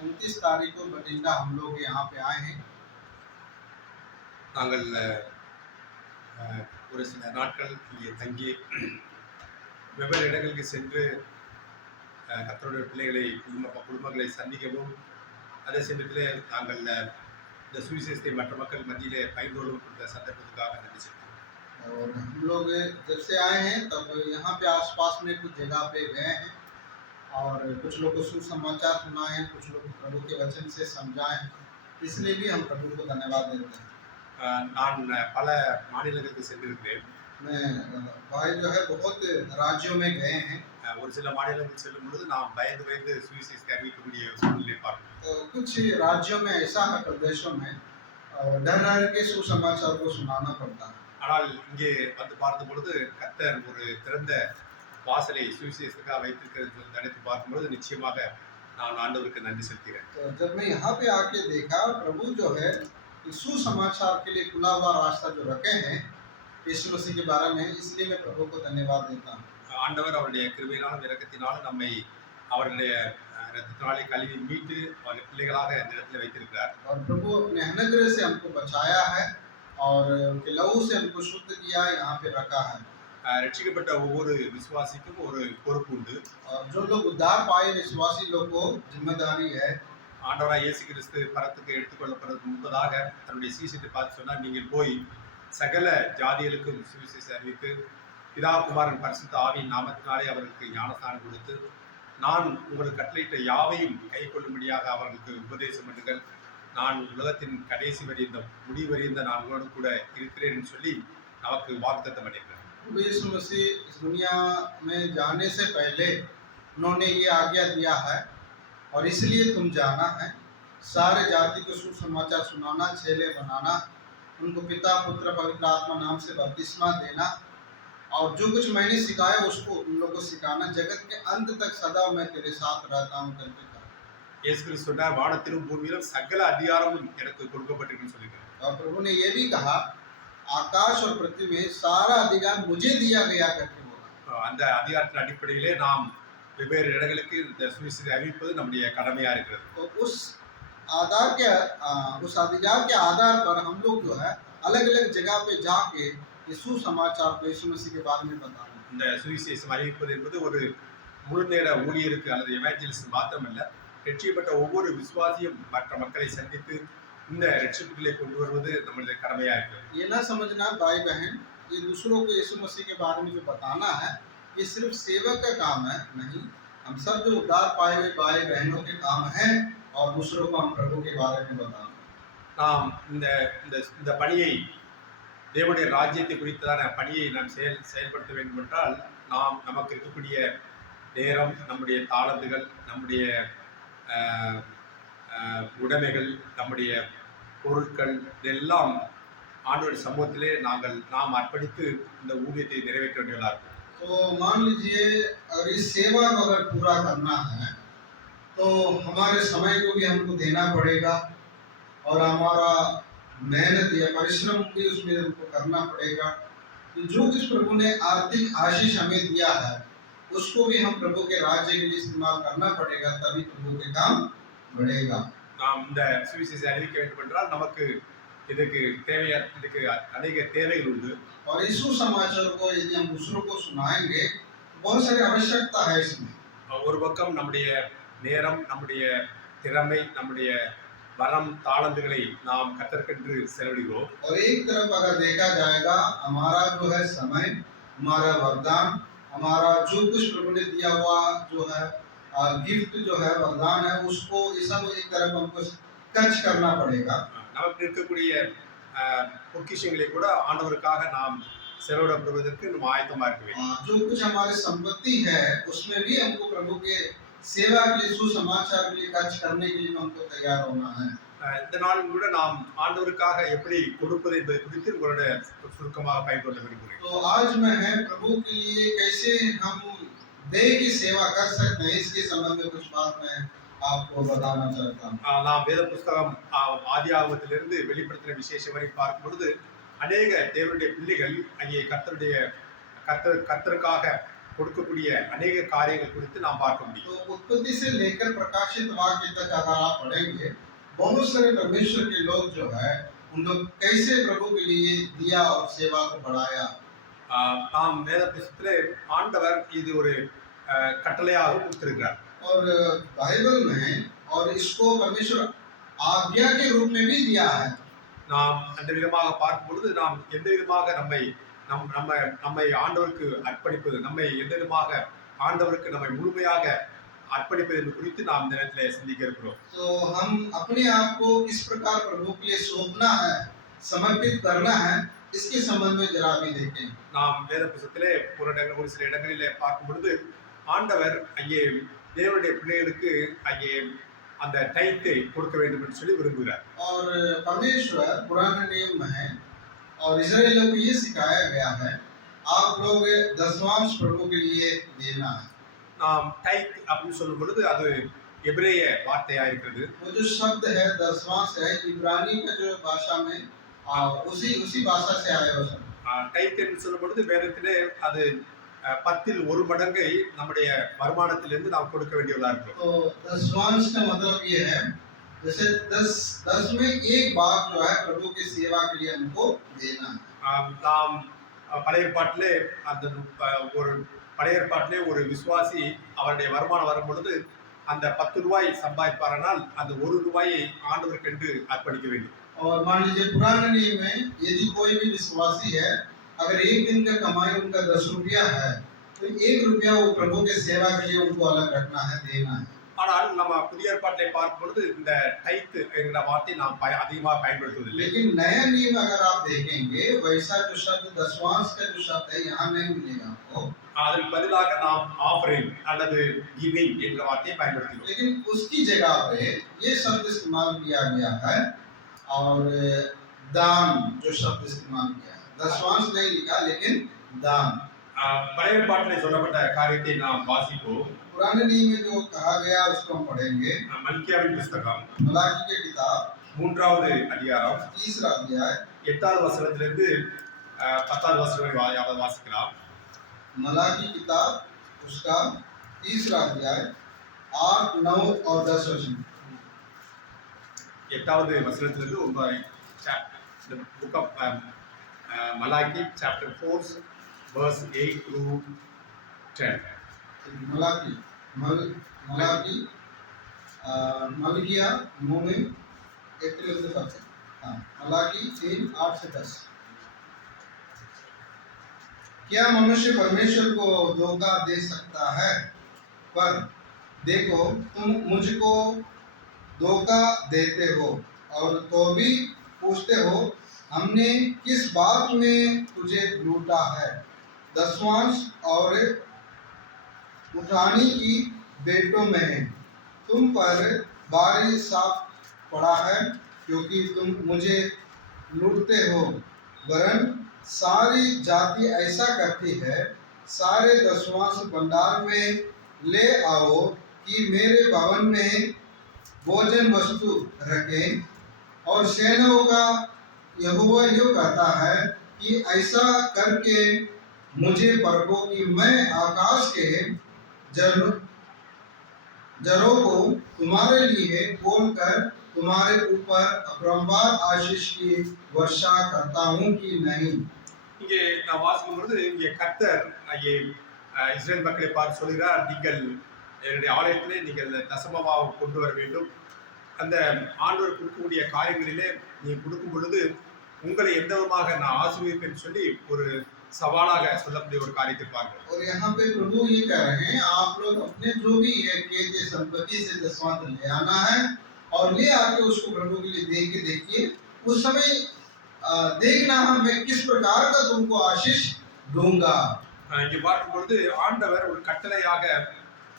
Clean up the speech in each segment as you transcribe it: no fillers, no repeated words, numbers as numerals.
29 तारीख को बठिंडा हम लोग यहाँ पे आए हैं। நாங்கள் ஒரு சில நாட்கள் இங்கே தங்கி வெவ்வேறு இடங்களுக்கு சென்று கர்த்தருடைய பிள்ளைகளை குடும்பங்களை சந்திக்கவும், அதே சமயத்திலே நாங்கள் இந்த சுவிசேஷத்தை மற்ற மக்கள் மத்தியிலே பகிர்ந்து கொள்ளவும் கொடுத்த சந்தர்ப்பத்துக்காக நன்றி செலுத்துகிறோம். और हम लोग जब से आए हैं तब यहाँ पे आसपास में कुछ जगह पे गए हैं और कुछ लोग को सुसमाचार सुनाए हैं, कुछ लोग प्रभु के वचन से समझाए हैं, इसलिए भी हम प्रभु को धन्यवाद देते हैं। நான் பல மாநிலங்களுக்கு சென்றிருக்கிறேன். मैं भाई जो है बहुत राज्यों में गए हैं। ஒரு சில மாநிலங்களுக்கு செல்லும் பொழுது நாம் பயந்து சுவிசேஷத்தை அறிவிக்கக்கூடிய சூழ்நிலை பார்க்கிறோம். तो कुछ राज्यों में ऐसा है, प्रदेशों में डर के सुसमाचार को सुनाना पड़ता है। ஆனால் இங்கே வந்து பார்த்த பொழுது கர்த்தர் ஒரு திறந்த வாசலை சுவிசேஷத்துக்காக வைத்திருக்கிறது நினைத்து பார்க்கும்போது நிச்சயமாக நான் ஆண்டவருக்கு நன்றி செலுத்துகிறேன். तो जब मैं यहाँ पे आके देखा, प्रभु जो है सुसमाचार के लिए खुला हुआ रास्ता जो रखे हैं यीशु मसीह के बारे में, इसलिए मैं प्रभु को धन्यवाद देता हूँ। ஆண்டவர் அவருடைய கிருபையினாலும் இரக்கத்தினாலும் நம்மை அவருடைய இரத்தத்தினாலே கழுவி மீட்டு அவருடைய பிள்ளைகளாக இந்த இடத்துல வைத்திருக்கிறார். और प्रभु अपने अनुग्रह से हमको बचाया है और उनके लहू से हमको शुद्ध किया, यहाँ पे रखा है। ரட்சிக்கப்பட்ட ஒவ்வொரு விசுவாசிக்கும் ஒரு பொறுப்பு உண்டு. और जो लोग उद्धार पाए विश्वासी लोग को जिम्मेदारी है। ஆண்டவராய் இயேசு கிறிஸ்து பரத்துக்கு எடுத்துக்கொள்ளப்படுறதுக்கு முன்பதாக தன்னுடைய சீஷத்தை பார்த்து சொன்னார், நீங்கள் போய் சகல ஜாதிகளுக்கும் சுவிசேஷத்தை அறிவித்து பிதா குமாரன் பரிசுத்த ஆவியின் நாமத்தினாலே அவர்களுக்கு ஞானஸ்தானம் கொடுத்து நான் உங்களுக்கு கட்டளையிட்ட யாவையும் கை கொள்ளும்படியாக அவர்களுக்கு உபதேசம் பண்ணுங்கள், நான் உலகத்தின் கடைசி வரைந்த முடிவு வரைந்த நான் உங்களோடு கூட இருக்கிறேன் என்று சொல்லி நமக்கு வாக்குத்தத்தம் பண்ணியிருக்கிறார். यीशु मसीह इस दुनिया में जाने से पहले उन्होंने ये आज्ञा दिया है और इसलिए तुम जाना है, सारे जाति को सुसमाचार सुनाना, चेले बनाना, उनको पिता पुत्र पवित्र आत्मा नाम से बपतिस्मा देना और जो कुछ मैंने सिखाया उसको उन लोगों को सिखाना, जगत के अंत तक सदा मैं तेरे साथ रहता हूँ करके कहा। இயேசு கிறிஸ்து சொன்னார், வானத்திலும் பூமியிலும் சகல அதிகாரமும் எனக்கு கொடுக்கப்பட்டிருக்குன்னு சொல்லியிருக்கிறார். और प्रभु ने ये भी कहा, आकाश और पृथ्वी में सारा अधिकार मुझे दिया गया करके बोला। அந்த அதிகாரத்தின் அடிப்படையிலே நாம் வெவ்வேறு இடங்களுக்கு இந்த சுவிசேஷத்தை அறிவிப்பது நம்முடைய கடமையா இருக்கிறது. तो उस अधिकार के आधार पर हम लोग जो है अलग अलग जगह पे जाके यीशु समाचार को यीशु मसीह के बारे में बताना। இந்த சுவிசேஷம் அறிவிப்பது என்பது ஒரு முழு நேர ஊழியருக்கு அல்லது எவாஞ்சலிஸ்ட் மாத்திரமல்ல, ரட்சிக்கப்பட்ட ஒவ்வொரு விசுவாசியும் மற்ற மக்களை சந்தித்து இந்த ரட்சிப்புகளை கொண்டு வருவது நம்முடைய கடமையா இருக்கிறது. ये ना समझना भाई बहन, ये दूसरों को यीशु मसीह के बारे में जो बताना है ये सिर्फ सेवक का काम है, नहीं, हम सब जो उद्धार पाए हुए भाई बहनों के काम है और दूसरों को हम प्रभु के बारे में बताना। நாம் இந்த பணியை, தேவனுடைய ராஜ்யத்தை குறித்ததான பணியை நாம் செயல்படுத்த வேண்டும் என்றால் நமக்கு இருக்கக்கூடிய நேரம், நம்முடைய தாளந்துகள், நம்முடைய உடைமைகள், நம்முடைய பொருட்கள் இதெல்லாம் ஆண்டவருடைய சமூகத்திலே நாம் அர்ப்பணித்து இந்த ஊழியத்தை நிறைவேற்ற வேண்டியதாக இருக்கும். तो मान लीजिए अगर इस सेवा को अगर पूरा करना है तो हमारे समय को भी हमको देना पड़ेगा और हमारा मेहनत या परिश्रम भी उसमें हमको करना पड़ेगा। जो कुछ प्रभु ने आर्थिक आशीष हमें दिया है उसको भी हम प्रभु के राज्य के लिए इस्तेमाल करना पड़ेगा, तभी प्रभु के काम बढ़ेगा। நாம் இந்த சுவிசேஷத்தை அறிவிக்க வேண்டும் என்றால் நமக்கு இதுக்கு अनेक தேவைகள் உண்டு. और यीशु समाचार को यदि हम दूसरों को सुनाएंगे बहुत सारी आवश्यकता है इसमें। ஒரு பக்கம் நம்முடைய நேரம், நம்முடைய திறமை, நம்முடைய வரம், தாளந்துகளை நாம் கர்த்தருக்கென்று செலவிடுகிறோம். और एक तरफ अगर देखा जाएगा हमारा जो है समय, हमारा वरदान, हमारा जो कुछ प्रभु ने दिया हुआ जो है गिफ्ट जो है वरदान है, उसको ये सब एक तरफ हमको खर्च करना पड़ेगा। நமக்கு இருக்கக்கூடிய பொக்கிஷங்களை கூட ஆண்டவருக்காக நாம் செலவிடப்படுவதற்கு நம்ம ஆயத்தமா இருக்க வேண்டும். जो कुछ हमारी संपत्ति है उसमें भी हमको प्रभु के सेवा के लिए, सुसमाचार के लिए खर्च करने के लिए हमको तैयार होना है। இந்த நாளும் கூட நாம் ஆண்டவருக்காக எப்படி கொடுப்பது என்பதை குறித்து உங்களோட சுருக்கமாக பயன்படுத்த விரும்புகிறேன். तो आज मैं है प्रभु के लिए कैसे हम देह की सेवा कर सकते हैं, इसके संबंध में कुछ बात मैं आपको बताना चाहता हूँ। நாம் வேத புஸ்தகம் ஆதியாகமத்திலிருந்து வெளிப்படுத்தின விசேஷம் வரை பார்க்கும் பொழுது அநேக தேவனுடைய பிள்ளைகள் அங்கே கர்த்தருக்காக கொடுக்கக்கூடிய अनेक காரியங்கள் குறித்து நாம் பார்க்க முடியும். तो उत्पत्ति से लेकर प्रकाशित वाक्य तक अगर आप पढ़ेंगे, बहुत सारे परमेश्वर के लोग जो है उन लोग कैसे प्रभु के लिए दिया और सेवा को बढ़ाया। நாம் வேத புத்தகத்திலே ஆண்டவர் இது ஒரு கட்டளையாக கொடுத்திருக்கிறார். और बाइबल में और इसको परमेश्वर आज्ञा के रूप में भी दिया है। நாம் அந்த விதமாக பார்க்கும் பொழுது நாம் எந்த விதமாக நம்மை ஆண்டவருக்கு அர்ப்பணிப்பது, நம்மை எந்த விதமாக ஆண்டவருக்கு நம்மை முழுமையாக அர்ப்பணிப்பது என்று குறித்து நாம் இந்த நேரத்தில் சிந்திக்க இருக்கிறோம். तो हम अपने आप को किस प्रकार प्रभु के लिए सौंपना है, समर्पित करना है, इसके संबंध में जरा भी देखें। நாம் வேத புத்தகத்திலே ஒரு சில இடங்களிலே பார்க்கும் பொழுது ஆண்டவர் அங்கே தேவனுடைய பிள்ளைகளுக்கு அங்கே அந்த டைத்தை கொடுக்க வேண்டும் என்று சொல்லி விரும்புகிறார். और परमेश्वर पुराने नियम में और इस्राएलियों को ये सिखाया गया है, आप लोग दसवांश प्रभु के लिए देना है। நாம் டைத் அப்படின்னு சொல்லும் பொழுது அது எபிரேய வார்த்தையா இருக்கிறது. वो जो शब्द है दसवांश है, इब्रानी का जो भाषा में उसी भाषा से आया वो शब्द। டைத் என்று சொல்லும் பொழுது வேதத்திலே அது 10ல் 1 மடங்கை நம்முடைய வருமானத்திலிருந்து நாம் கொடுக்க வேண்டியதா இருக்கும். तो दसवांश का मतलब ये है, जैसे 10 में एक भाग जो है प्रभु की सेवा के लिए हमको देना है। நாம் பழைய ஏற்பாட்டிலே அந்த ஒரு விசுவாசி அவருடைய வருமானம் வரும் பொழுது அந்த 10 ரூபாய் சம்பாதிப்பாரானால் அந்த 1 ரூபாயை ஆண்டவருக்கு என்று அர்ப்பணிக்க வேண்டும். और मान लीजिए पुराने नियम में यदि कोई भी विश्वासी है, अगर एक दिन का कमाई उनका 10 रुपया है, तो 1 रुपया वो प्रभु के सेवा के लिए उनको अलग रखना है, देना है। ஆனால் நம்ம புதிய ஏற்பாட்டிலே பார்க்கும் பொழுது இந்த டைத் என்கிற வார்த்தையை நாம் அதிகமாக பயன்படுத்துவதில்லை. लेकिन नया नियम अगर आप देखेंगे, वैसा जो शब्द दसवांश का जो शब्द है यहाँ नहीं मिलेगा आपको। அதற்கு பதிலாக நாம் ஆஃபரிங் அல்லது கிவிங் என்ற வார்த்தையை பயன்படுத்துகிறோம். लेकिन उसकी जगह पे ये शब्द इस्तेमाल किया गया है और दान जो शब्द इस्तेमाल किया है, दसवांश नहीं लिखा लेकिन दान। பழைய ஏற்பாட்டிலே சொல்லப்பட்ட காரியத்தை நாம் வாசிப்போம். पुराने नियम में जो कहा गया उसको हम पढ़ेंगे। மல்கியாவின் புத்தகம் मलाकी की किताब 3வது அதிகாரம் 3रा अध्याय 8வது வசனத்திலிருந்து 10வது வசனம் வரை வாசிக்கலாம். मलाकी किताब उसका 3रा अध्याय 8, 9 और 10 वचन। 8வது வசனத்திலிருந்து the book of Malachi chapter 4 verse 8 through 10. Malachi Malkiya 9 में 1 से 10। हाँ, मलाकी 3, 8 से 10। क्या मनुष्य परमेश्वर को धोखा दे सकता है? पर देखो, तुम मुझको धोखा देते हो और तो भी पूछते हो, हमने किस बात में तुझे लूटा है? दसवांश और उठानी की बेटों में तुम पर भारी साफ पड़ा है, क्योंकि तुम मुझे लूटते हो। वरन सारी जाति ऐसा करती है, सारे दसवांश भंडार में ले आओ कि मेरे भवन में भोजन वस्तु रखें। और सेनाओं का यहोवा यो कहता है कि ऐसा करके मुझे परखो कि मैं आकाश के जरों को तुम्हारे लिए खोलकर तुम्हारे ऊपर अपरंपार आशीष की वर्षा करता हूँ कि नहीं। இங்கே நான் வாசிக்கும் பொழுது இங்கே கர்த்தர் இங்கே இஸ்ரேல் மக்களை பார்த்து சொல்கிறார், நீங்கள் என்னுடைய ஆலயத்திலே நீங்கள் தசமமாக கொண்டு வர வேண்டும். அந்த ஆண்டவர் கொடுக்கக்கூடிய காரியங்களிலே நீ கொடுக்கும் பொழுது உங்களை எந்த விதமாக நான் ஆசீர்வதிப்பேன்னு சொல்லி ஒரு सवालाக சொல்லக்கூடிய ஒரு காரியத்தை பார்க்கிறோம். और यहाँ पे प्रभु ये कह रहे हैं, आप लोग अपने जो भी है खेत या संपत्ति से दसवां ले आना है और ले आके उसको प्रभु के लिए दे के देखिए। उस समय देखना मैं किस प्रकार का तुमको आशीष दूंगा। இங்கே பார்க்கும் பொழுது ஆண்டவர் ஒரு கட்டளையாக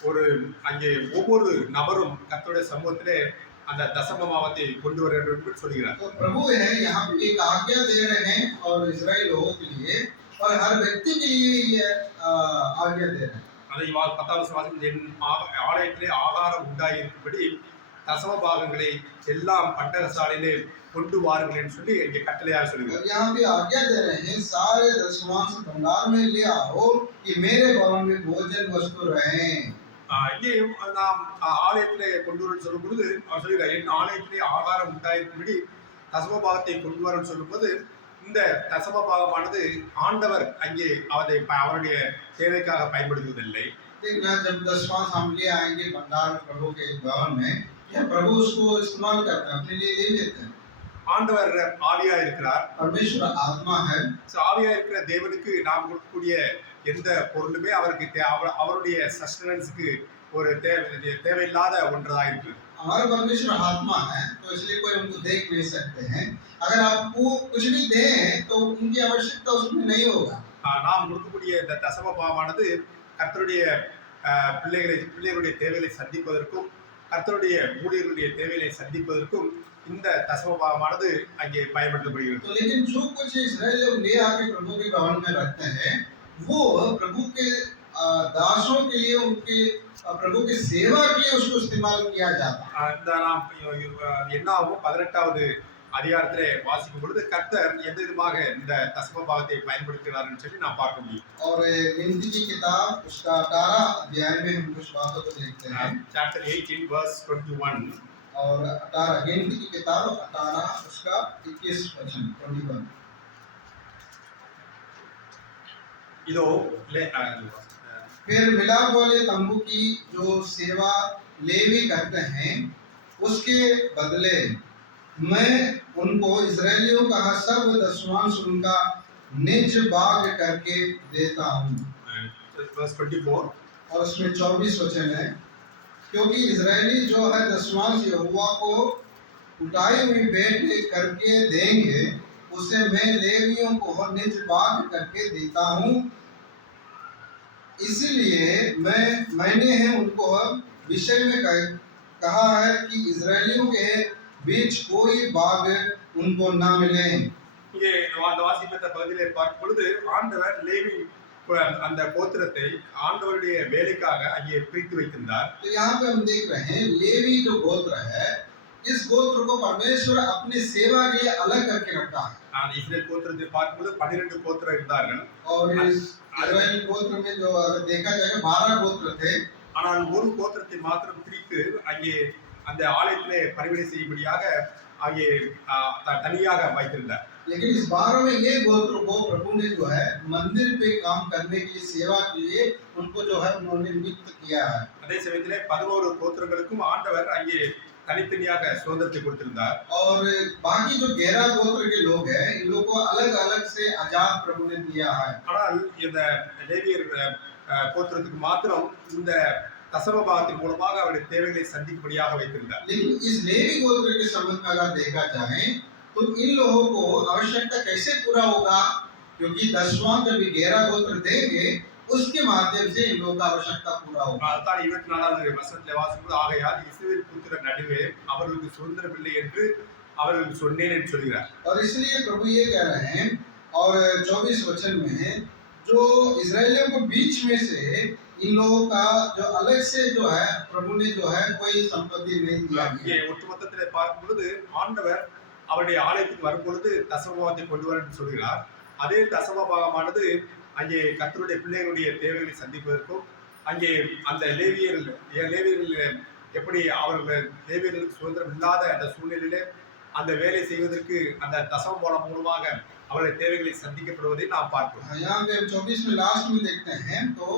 ஒரு அங்கே ஒவ்வொரு நபரும் கர்த்தருடைய சமூகத்திலே அந்த தசமபாவத்தை கொண்டு வர வேண்டும் என்று சொல்கிறார். तो प्रभु है यहाँ पे एक आज्ञा दे रहे हैं और इजराइल लोगों के लिए और हर व्यक्ति के लिए ये आज्ञा दे रहे हैं. அதை 10வது வசனம், என் ஆலயத்திலே ஆகாரம் உண்டாயிருக்கும்படி தசம பாகங்களை எல்லாம் பண்டகசாலையிலே கொண்டு வாருங்கள் என்று சொல்லி இங்கே கட்டளையாக சொல்லுகிறார். और यहाँ भी आज्ञा दे रहे हैं सारे दशमांश भंडार में ले आओ कि मेरे भवन में भोजन वस्तु रहे। இங்கேயும் நாம் ஆலயத்திலே கொண்டு வரன்னு சொல்லும் பொழுது அவர் சொல்லுகிறார், என் ஆலயத்திலே ஆகாரம் உண்டாயிருக்கும்படி தசம பாகத்தை கொண்டு வரன்னு சொல்லும்போது இந்த தசம பாகமானது ஆண்டவர் அங்கே அவருடைய தேவைக்காக பயன்படுத்துவதில்லை. देखना जब दशमांश हम ले आएंगे भंडार में प्रभु के भवन में, या प्रभु उसको इस्तेमाल करते हैं, अपने लिए ले लेते हैं। ஆண்டவர் ஆவியா இருக்கிறார், परमेश्वर आत्मा है। ஆவியா இருக்கிற தேவனுக்கு நாம் கொடுக்கக்கூடிய எந்த பொருளுமே அவருக்கு அவருடைய சஸ்டனன்ஸ்க்கு ஒரு தேவையில்லாத ஒன்றதா இருக்கு. हमारा परमेश्वर आत्मा है, तो इसलिए कोई उनको देख नहीं सकते हैं। अगर आपको कुछ भी दें तो उनकी आवश्यकता उसमें नहीं होगा। நாம் கொடுக்கக்கூடிய இந்த தசம பாகமானது கர்த்தருடைய பிள்ளைகளுடைய தேவைகளை சந்திப்பதற்கும் கர்த்தருடைய ஊழியர்களுடைய தேவைகளை சந்திப்பதற்கும் இந்த தசம பாகமானது அங்கே பயன்படுத்தப்படுகிறது. तो लेकिन जो कुछ इस्राएल लोग ले आके प्रभु के भवन में रखते हैं, वो प्रभु के दासों के लिए, उनके प्रभु की सेवा के लिए उसको इस्तेमाल किया जाता है। இந்த நாம் என்னாகும் 18வது அதிகாரத்திலே வாசிக்கும் பொழுது கர்த்தர் எந்த விதமாக இந்த தசம பாகத்தை பயன்படுத்துகிறார்னு சொல்லி நாம் பார்க்க முடியும். और गिनती की किताब उसका 18 अध्याय में हम कुछ बातों को देखते हैं। चैप्टर 18 वर्स 21 और 18 गिनती की किताब 18 उसका 21 वचन 21। இதோ फिर मिलाप वाले तंबू की जो सेवा लेवी करते हैं, उसके बदले मैं उनको इस्राएलियों का सब दशमांश उनका निज भाग करके देता हूँ। वर्स 24 और उसमें 24 वचन है, क्योंकि इस्राएली जो है दशमांश यहोवा को उठाई हुई भेंट करके देंगे, उसे मैं लेवियों को निज भाग करके देता हूँ। इसलिए मैंने है उनको विषय में कहा है कि इस्राएलियों के बीच कोई भाग उनको ना मिले। இங்கே அந்த வாசிப்பட்ட பகுதியிலே பார்க்கும் பொழுது ஆண்டவர் லேவி அந்த கோத்திரத்தை ஆண்டவருடைய வேலைக்காக அங்கே பிரித்து வைத்திருந்தார். तो यहाँ पे हम देख रहे हैं लेवी जो गोत्र है, इस गोत्र को परमेश्वर अपनी सेवा के लिए अलग करके रखा है। इस्राएल கோத்திரத்தை பார்க்கும் பொழுது 12 கோத்திரம் இருந்தார்கள். और इस इस्राएल गोत्र में जो देखा जाएगा 12 गोत्र थे, ஆனால் ஒரு கோத்திரத்தை மாத்திரம் பிரித்து அங்கே அந்த ஆலயத்திலே பரிவடை செய்யும்படியாக அங்கே தனியாக வைத்திருந்தார். लेकिन इस 12वें ये गोत्र को प्रभु ने जो है मंदिर पे काम करने के लिए, सेवा के लिए उनको जो है उन्होंने नियुक्त किया है। அதே சமயத்திலே 11 கோத்திரங்களுக்கும் ஆண்டவர் அங்கே தனித்தனியாக சுதந்திரத்தை கொடுத்திருந்தார். और बाकी जो 11 गोत्र के लोग हैं, इन लोगों को अलग-अलग से आजाद प्रभु ने दिया है। ஆனால் இந்த லேவியர் கோத்திரத்துக்கு மாத்திரம் இந்த தசம பாகத்தின் மூலமாக அவருடைய தேவைகளை சந்திக்கும்படியாக வைத்திருந்தார். लेकिन इस लेवी गोत्र के संबंध में अगर देखा जाए तो इन लोगों को आवश्यकता कैसे पूरा होगा, क्योंकि 10वां जब 11 गोत्र देंगे उसके माध्यम से इन लोगों का आवश्यकता पूरा होगा। அதான் 24வது வசனத்திலே வாசிக்கும்போது ஆகையால் இஸ்ரவேல் புத்திரர் நடுவே அவர்களுக்கு சுதந்திரம் இல்லை என்று அவர்களுக்கு சொன்னேன் என்று சொல்கிறார். और इसलिए प्रभु ये कह रहे हैं और 24 वचन में, जो इस्राएलियों के बीच में से इन लोगों का जो अलग से जो है प्रभु ने जो है कोई संपत्ति नहीं दिया। இங்கே ஒட்டுமொத்தத்திலே பார்க்கும் பொழுது ஆண்டவர் அவருடைய ஆலயத்துக்கு வரும் பொழுது தசமபாகத்தை கொண்டு வர என்று சொல்கிறார். அதே தசமபாகமானது அங்கே கர்த்தருடைய பிள்ளைகளுடைய தேவைகளை சந்திப்பதற்கும் அங்கே அந்த லேவியர்கள் எப்படி அவர்கள் லேவியர்களுக்கு சுதந்திரம் இல்லாத அந்த சூழ்நிலையிலே அந்த வேலை செய்வதற்கு அந்த தசமபாகம் மூலமாக அவருடைய தேவைகளை சந்திக்கப்படுவதை நாம் பார்க்கிறோம். यहाँ पे 24 में लास्ट में देखते हैं तो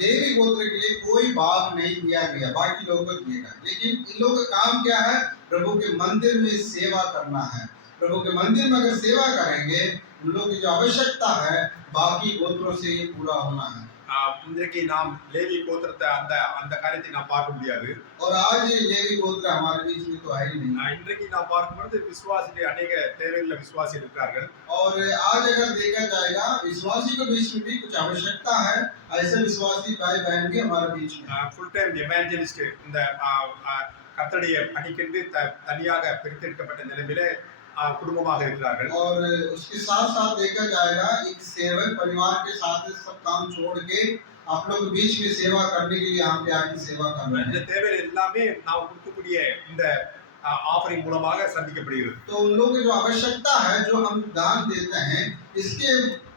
लेवी गोत्र के लिए कोई भाग नहीं दिया गया, बाकी लोगों को दिया गया। लेकिन इन लोगों का काम क्या है? प्रभु के मंदिर में सेवा करना है। प्रभु के मंदिर में अगर सेवा करेंगे, उन लोगों की जो आवश्यकता है बाकी गोत्रों से ये पूरा होना है। இன்றைக்கு நாம் லேவி கோத்திரத்தை அந்த காரியத்தை நாம் பார்க்க முடியாது. और आज ये लेवी गोत्र हमारे बीच में तो है ही नहीं। இன்றைக்கு நாம் பார்க்கும் பொழுது விசுவாசிலே अनेक தேவையுள்ள விசுவாசி இருக்கிறார்கள். और आज अगर देखा जाएगा विश्वासी के बीच में भी कुछ आवश्यकता है, ऐसे विश्वासी भाई बहन भी हमारे बीच में। ஃபுல் டைம் எவாஞ்சலிஸ்ட் இந்த கர்த்தருடைய பணிக்கென்று தனியாக பிரித்தெடுக்கப்பட்ட நிலையிலே குடும்பமாக இருக்கிறார்கள். और उसके साथ साथ देखा जाएगा एक सेवक परिवार के साथ सब काम छोड़ के आप लोग के बीच में सेवा करने के लिए यहाँ पे आके सेवा कर रहे இந்த हैं। தேவைகள் எல்லாமே நாம் கொடுக்கக்கூடிய இந்த ஆஃபரிங் மூலமாக சந்திக்கப்படுகிறது. तो उन लोगों की जो आवश्यकता है, जो हम दान देते हैं, इसके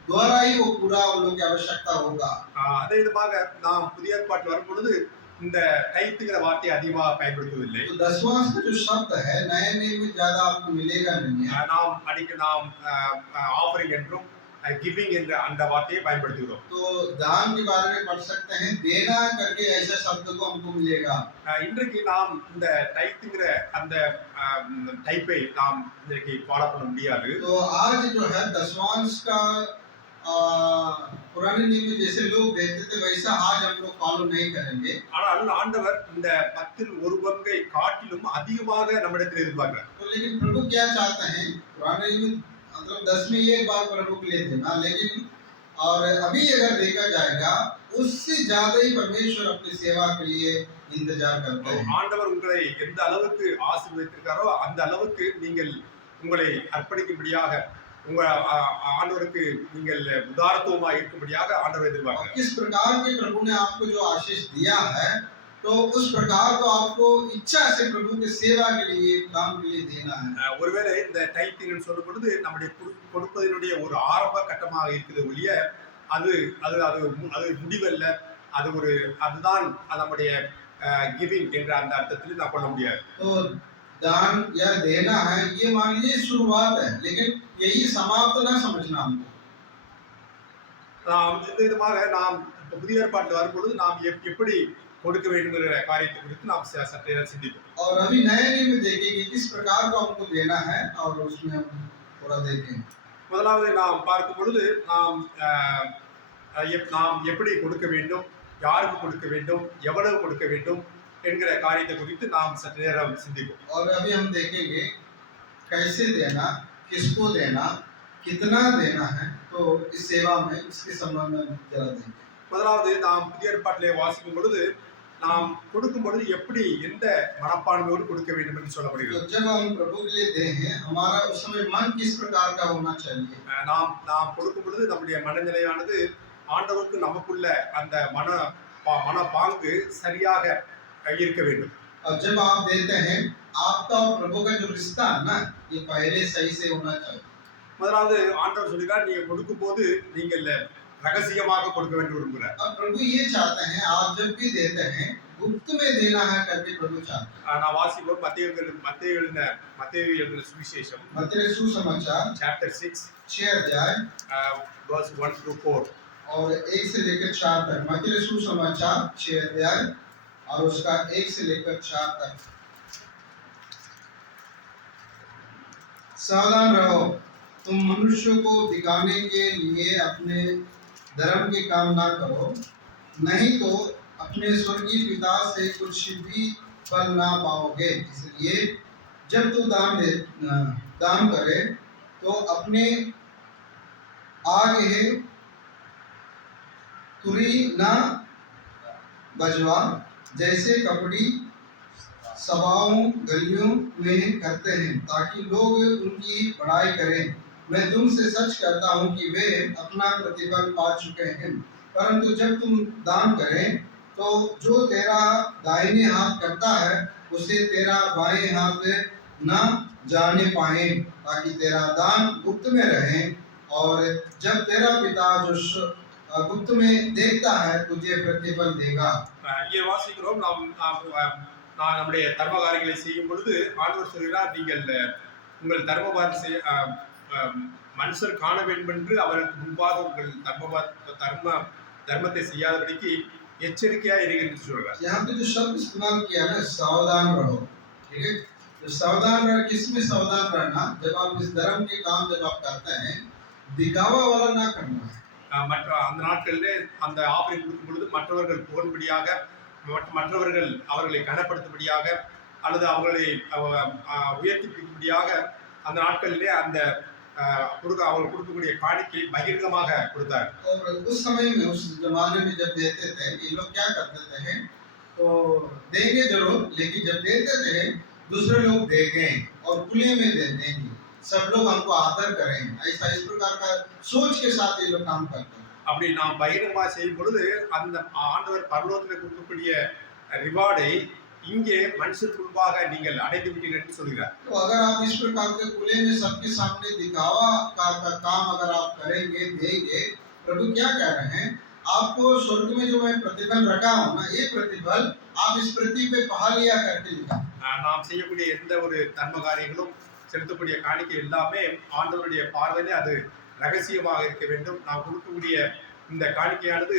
द्वारा ही वो पूरा उन लोग की आवश्यकता होगा। அதே விதமாக நாம் புதிய ஏற்பாட்டில் வரும்பொழுது இந்த டைத்துங்கிற வார்த்தையை அதிகமாக பயன்படுத்துவதில்லை. तो दसवां का जो शब्द है नए नियम में ज्यादा आपको मिलेगा नहीं है। நாம் ஆஃபரிங் என்றும் கிவிங் என்ற அந்த வார்த்தையை பயன்படுத்துகிறோம். तो दान के बारे में पढ़ सकते हैं, देना करके ऐसा शब्द को हमको मिलेगा। இன்றைக்கு நாம் இந்த டைத்துங்கிற அந்த டைப்பை நாம் இன்றைக்கு ஃபாலோ பண்ண முடியாது. तो आज जो है दसवांश का पुराने नियम में जैसे लोग देते थे वैसा आज हम लोग फॉलो नहीं करेंगे। ஆனால் ஆண்டவர் இந்த 10 ஒரு பங்கை காட்டிலும் அதிகமாக நம்மிடத்தில் எதிர்பார்க்கிறார். तो लेकिन प्रभु क्या चाहते हैं, पुराने नियम में मतलब 10 में एक बार प्रभु के लिए देना, लेकिन और अभी अगर देखा जाएगा उससे ज्यादा ही परमेश्वर अपनी सेवा के लिए इंतजार करते हैं। ஆண்டவர் உங்களை எந்த அளவுக்கு ஆசீர்வதித்திருக்காரோ அந்த அளவுக்கு நீங்கள் உங்களை அர்ப்பணிக்கும்படியாக உங்க ஆண்டவருக்கு நீங்கள் உதாரத்துவமாக இருக்கும்படியாக ஆண்டவர் எதிர்பார்க்கிறார். किस प्रकार के प्रभु ने आपको जो आशीष दिया है, तो उस प्रकार को आपको इच्छा से प्रभु की सेवा के लिए काम के लिए देना है। ஒருவேளை இந்த டைப்பிங் சொல்லும் பொழுது நம்முடைய கொடுப்பதனுடைய ஒரு ஆரம்ப கட்டமாக இருக்குது ஒழிய அது அது அது அது முடிவல்ல, அது ஒரு அதுதான் நம்முடைய கிவிங் என்ற அந்த அர்த்தத்தில் நான் கொள்ள முடியாது. तो दान या देना है ये मान लीजिए शुरुआत है, लेकिन यही समाप्त ना समझना हमको। இந்த விதமாக நாம் புதிய ஏற்பாட்டில் வரும்பொழுது நாம் எப்படி கொடுக்க வேண்டும்ங்கிற காரியத்தை குறித்து நாம் சற்றே சிந்திப்போம். और अभी नए नियम में देखेंगे किस प्रकार को हमको देना है और उसमें हम थोड़ा देखेंगे। முதலாவது நாம் பார்க்கும் பொழுது நாம் எப்படி கொடுக்க வேண்டும், யாருக்கு கொடுக்க வேண்டும், எவ்வளவு கொடுக்க வேண்டும் என்கிற காரியத்தை குறித்து நாம் சற்று நேரம் சிந்திப்போம். और अभी हम देखेंगे कैसे देना, किसको देना, कितना देना है, तो इस सेवा में इसके संबंध में जरा देखें। முதலாவது நாம் புதிய ஏற்பாட்டிலே வாசிக்கும் பொழுது நாம் கொடுக்கும் பொழுது எப்படி எந்த மனப்பான்மையோடு கொடுக்க வேண்டும் என்று சொல்லப்படுகிறது. तो जब हम प्रभु के लिए दे हैं, हमारा उस समय मन किस प्रकार का होना चाहिए। நாம் கொடுக்கும் பொழுது நம்முடைய மனநிலையானது ஆண்டவருக்கு நமக்குள்ள அந்த மனப்பாங்கு சரியாக இருக்க வேண்டும். और जब आप देते हैं, आपका और प्रभु का जो रिश्ता है ना, ये पहले सही से होना चाहिए। முதலாவது ஆண்டவர் சொல்கிறார், நீங்க கொடுக்கும் போது நீங்கள் ரகசியமாக கொடுக்க வேண்டும் விரும்புகிறார். अब प्रभु ये चाहते हैं आप जब भी देते हैं गुप्त में देना है करके प्रभु चाहते हैं। நான் வாசிப்போம் மத்தேயு எழுதின சுவிசேஷம் मत्ती सुसमाचार chapter 6 6 अध्याय verse 1 through 4 और 1 से लेकर 4 तक। मत्ती सुसमाचार 6 अध्याय और उसका 1 से लेकर 4 तक। सावधान रहो, तुम मनुष्यों को दिखाने के लिए अपने धर्म के काम ना करो, नहीं तो अपने स्वर्गीय पिता से कुछ भी फल ना पाओगे। इसलिए जब तू दान करे तो अपने आगे तुरी ना बजवा, जैसे कपड़ी सभाओं गलियों में करते हैं, ताकि लोग उनकी बड़ाई करें। मैं तुमसे सच कहता हूँ कि वे अपना प्रतिफल पा चुके हैं। परंतु जब तुम दान करें तो जो तेरा दाहिने हाथ करता है उसे तेरा बाएं हाथ न जाने पाए, ताकि तेरा दान गुप्त में रहे, और जब तेरा पिता जो गुप्त में देखता है तुझे प्रतिफल देगा। ये வாசிக்கிறோம். நான் நம்முடைய தர்ம காரியங்களை செய்யும் பொழுது ஆண்டவர் சொல்கிறார், நீங்கள் உங்கள் மனுஷர் காண வேண்டும் என்று அவர்களுக்கு முன்பாக உங்கள் தர்மத்தை செய்யாதபடிக்கு எச்சரிக்கையா இருங்க என்று சொல்றார். यहाँ पे जो शब्द इस्तेमाल किया है सावधान रहो, ठीक है। तो सावधान रह किसमें सावधान रहना, जब आप इस धर्म के काम जब आप करते हैं दिखावा वाला ना करना है। மற்ற அந்த நாட்களிலே அந்த ஆஃபரிங் கொடுக்கும் பொழுது மற்றவர்கள் புகழும்படியாக, மற்றவர்கள் அவர்களை கனப்படுத்தும்படியாக அல்லது அவர்களை உயர்த்தி பிடிக்கும்படியாக அந்த நாட்களிலே அந்த அவர்கள் கொடுக்கக்கூடிய காணிக்கை பகிரங்கமாக கொடுத்தார். और उस समय में उस जमाने में जब देते थे ये लोग क्या करते थे, तो देंगे जरूर, लेकिन जब देते थे दूसरे लोग देंगे और खुले में दे देंगे, सब लोग हमको आदर करें, ऐसा इस प्रकार का सोच के साथ ये लोग काम करते हैं। அப்படி நாம் பகிரங்கமாக செய்யும் பொழுது அந்த ஆண்டவர் பரலோகத்தில் கொடுக்கக்கூடிய ரிவார்டை இங்கே மனுஷருக்கு முன்பாக நீங்கள் அடைந்து விட்டீர்கள் என்று சொல்கிறார். तो अगर आप इस प्रकार के खुले में सबके सामने दिखावा का काम अगर आप करेंगे देंगे, प्रभु क्या कह रहे हैं, आपको स्वर्ग में जो मैं प्रतिफल रखा हूं ना, ये प्रतिफल आप इस पृथ्वी पे पा लिया करके लिखा। நாம் செய்யக்கூடிய எந்த ஒரு தர்ம காரியங்களும் செலுத்தக்கூடிய காணிக்கை எல்லாமே ஆண்டவருடைய பார்வையிலே அது ரகசியமாக இருக்க வேண்டும். நாம் கொடுக்கக்கூடிய இந்த காணிக்கையானது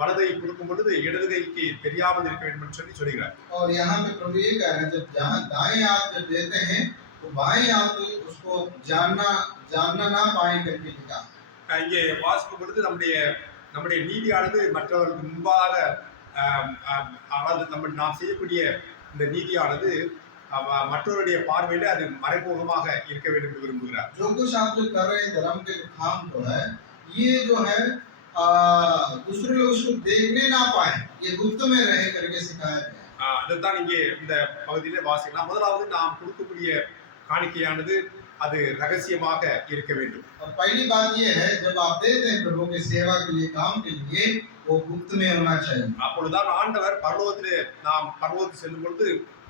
வலதை கொடுக்கும் பொழுது இடது கைக்கு தெரியாமல் இருக்க வேண்டும் என்று சொல்லி சொல்கிறார். और यहाँ पे प्रभु ये कह रहे हैं, जब जहाँ दाएं हाथ जब देते हैं तो बाएं हाथ उसको जानना ना पाए करके लिखा। இங்கே வாசிக்கும் பொழுது நம்முடைய நீதியானது மற்றவர்களுக்கு முன்பாக அதாவது நாம் செய்யக்கூடிய இந்த நீதியானது மற்றவருடைய பார்வையில அது மறைமுகமாக இருக்க வேண்டும் என்று விரும்புகிறார். जो कुछ आप जो कर रहे हैं धर्म के काम जो है, ये जो है दूसरे लोग उसको देखने ना पाए, ये गुप्त में रहे करके सिखाया गया। அதுதான் இங்கே இந்த பகுதியிலே வாசிக்கலாம். முதலாவது நாம் கொடுக்கக்கூடிய காணிக்கையானது அது ரகசியமாக இருக்க வேண்டும். और पहली बात ये है, जब आप देते हैं प्रभु की सेवा के लिए काम के लिए, वो गुप्त में होना चाहिए। அப்பொழுதுதான் ஆண்டவர் பரலோகத்திலே நாம் பரலோகத்துக்கு செல்லும் பொழுது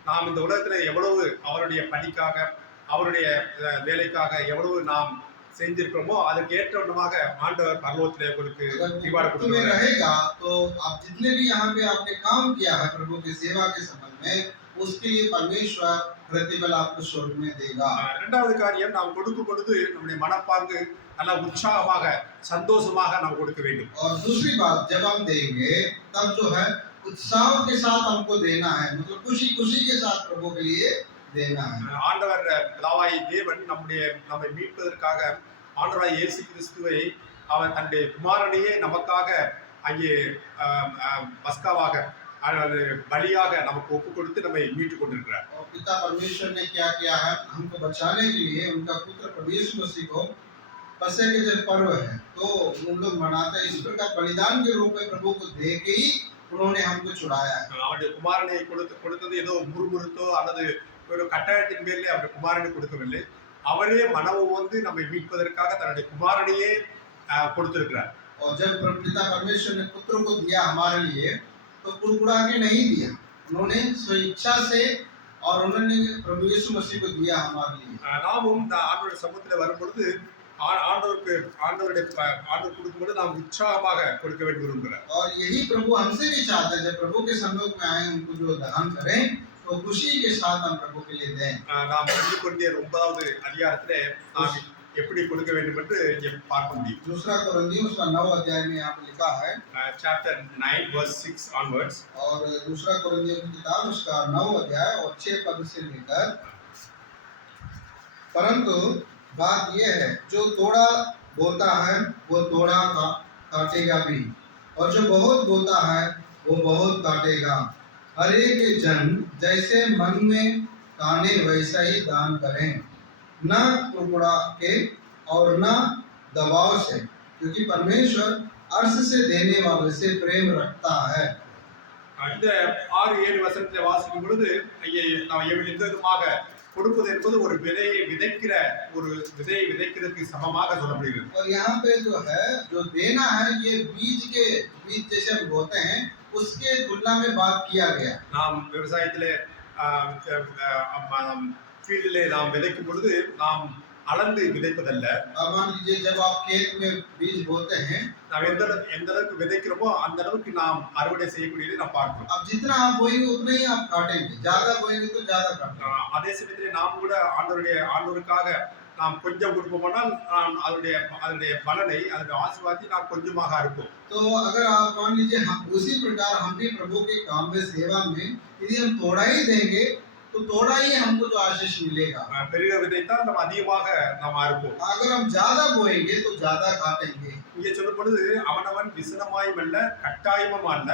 நாம் இந்த உலகத்திலே எவ்வளவு அவருடைய பணிக்காக அவருடைய வேலைக்காக எவ்வளவு நாம் செஞ்சிருக்கிறோமோ அதற்கு ஏற்ற விதமாக ஆண்டவர் பரலோகத்திலே உங்களுக்கு ரிவார்ட் கொடுப்பார். रहेगा तो आप जितने भी यहाँ पे आपने काम किया है प्रभु की सेवा के संबंध में, उसके लिए परमेश्वर प्रतिफल आपको स्वर्ग में देगा। இரண்டாவது காரியம், நாம் கொடுக்கும் பொழுது நம்முடைய மனப்பாங்கு நல்ல உற்சாகமாக சந்தோஷமாக நாம் கொடுக்க வேண்டும். और दूसरी बात, जब हम देंगे तब जो है उत्साह के साथ हमको देना है, मतलब खुशी के साथ प्रभु के लिए देना है। ஆண்டவர் பிதாவாகிய தேவன் நம்மை மீட்பதற்காக ஆண்டவராகிய இயேசு கிறிஸ்துவை அவர் தன்னுடைய குமாரனையே நமக்காக அங்கே பஸ்காவாக பலியாக நமக்கு ஒப்பு கொடுத்து நம்மை மீட்டுக் கொண்டிருக்கிறார். और पिता परमेश्वर ने क्या किया है, हमको बचाने के लिए उनका पुत्र प्रभु यीशु मसीह को पसे के जब पर्व है तो उन लोग मनाते हैं, इस प्रकार बलिदान के रूप में प्रभु को दे के ही उन्होंने हमको छुड़ाया है। அவருடைய குமாரனை கொடுத்தது ஏதோ முறுமுறுத்தோ அல்லது ஒரு கட்டாயத்தின் பேரில் அவருடைய குமாரனை கொடுக்கவில்லை. அவரே மனமும் வந்து நம்மை மீட்பதற்காக தன்னுடைய குமாரனையே கொடுத்திருக்கிறார். और जब पिता परमेश्वर ने पुत्र को दिया हमारे लिए, तो कुड़कुड़ा के नहीं दिया, उन्होंने स्वेच्छा से और उन्होंने प्रभु यीशु मसीह को दिया हमारे लिए। நாமும் இந்த ஆண்டவருடைய சமூகத்தில் வரும் பொழுது ஆண்டவர் கொடுக்கும்போது நாம் உற்சாகமாக கொடுக்க வேண்டும் விரும்புகிறார். और यही प्रभु हमसे भी चाहता है, जब प्रभु के सम्मुख में आए उनको जो दान करें तो खुशी के साथ हम प्रभु के लिए दें। நாம் கொண்டிய 9வது அதிகாரத்திலே நாம் எப்படி கொடுக்க வேண்டும் என்று இங்கே பார்க்க முடியும். दूसरा कोरिन्थियों उसका 9 अध्याय में यहाँ पे लिखा है, chapter 9 verse 6 onwards, और दूसरा कोरिन्थियों की किताब उसका 9 अध्याय और 6 पद से लेकर, परंतु बात यह है, जो थोड़ा बोता है वो थोड़ा काटेगा भी, और जो बहुत बोता है वो बहुत काटेगा। हर एक जन जैसे मन में काने वैसा ही दान करें, न कुड़कुड़ा के और न दबाव से, क्योंकि परमेश्वर अर्श से देने वाले से प्रेम रखता है। இந்த 6-7 வசனத்தை வாசிக்கும் பொழுது நாம் எந்த விதமாக கொடுப்பது என்பது ஒரு விதையை விதைக்கிறதுக்கு சமமாக சொல்லப்படுகிறது. और यहाँ पे जो है जो देना है, ये बीज जैसे हम बोते हैं उसके तुलना में बात किया गया। நாம் விவசாயத்திலே ஃபீல்டிலே நாம் விதைக்கும் பொழுது நாம் அளந்து விதைப்பதல்ல. मान लीजिए जब आप खेत में बीज बोते हैं, நாம் எந்த அளவுக்கு விதைக்கிறோமோ அந்த அளவுக்கு நாம் அறுவடை செய்யக்கூடியதை நாம் பார்க்கிறோம். अब जितना आप बोएंगे उतना ही आप काटेंगे, ज्यादा बोएंगे तो ज्यादा काटेंगे। அதே சமயத்திலே நாம் கூட ஆண்டவருக்காக நாம் கொஞ்சம் கொடுப்போமானால் அதனுடைய பலனை அதனுடைய ஆசீர்வாதத்தை நாம் கொஞ்சமாக அறுப்போம். तो अगर आप मान लीजिए उसी प्रकार हम भी प्रभु के काम में सेवा में यदि हम थोड़ा ही देंगे तो थोड़ा ही हमको जो आशीष मिलेगा। பெரிய விதைத்தால் நாம் அதிகமாக நாம் அறுப்போம். अगर हम ज्यादा बोएंगे तो ज्यादा काटेंगे। இங்கே சொல்லும் பொழுது அவனவன் விசனமாயும் அல்ல கட்டாயமும் அல்ல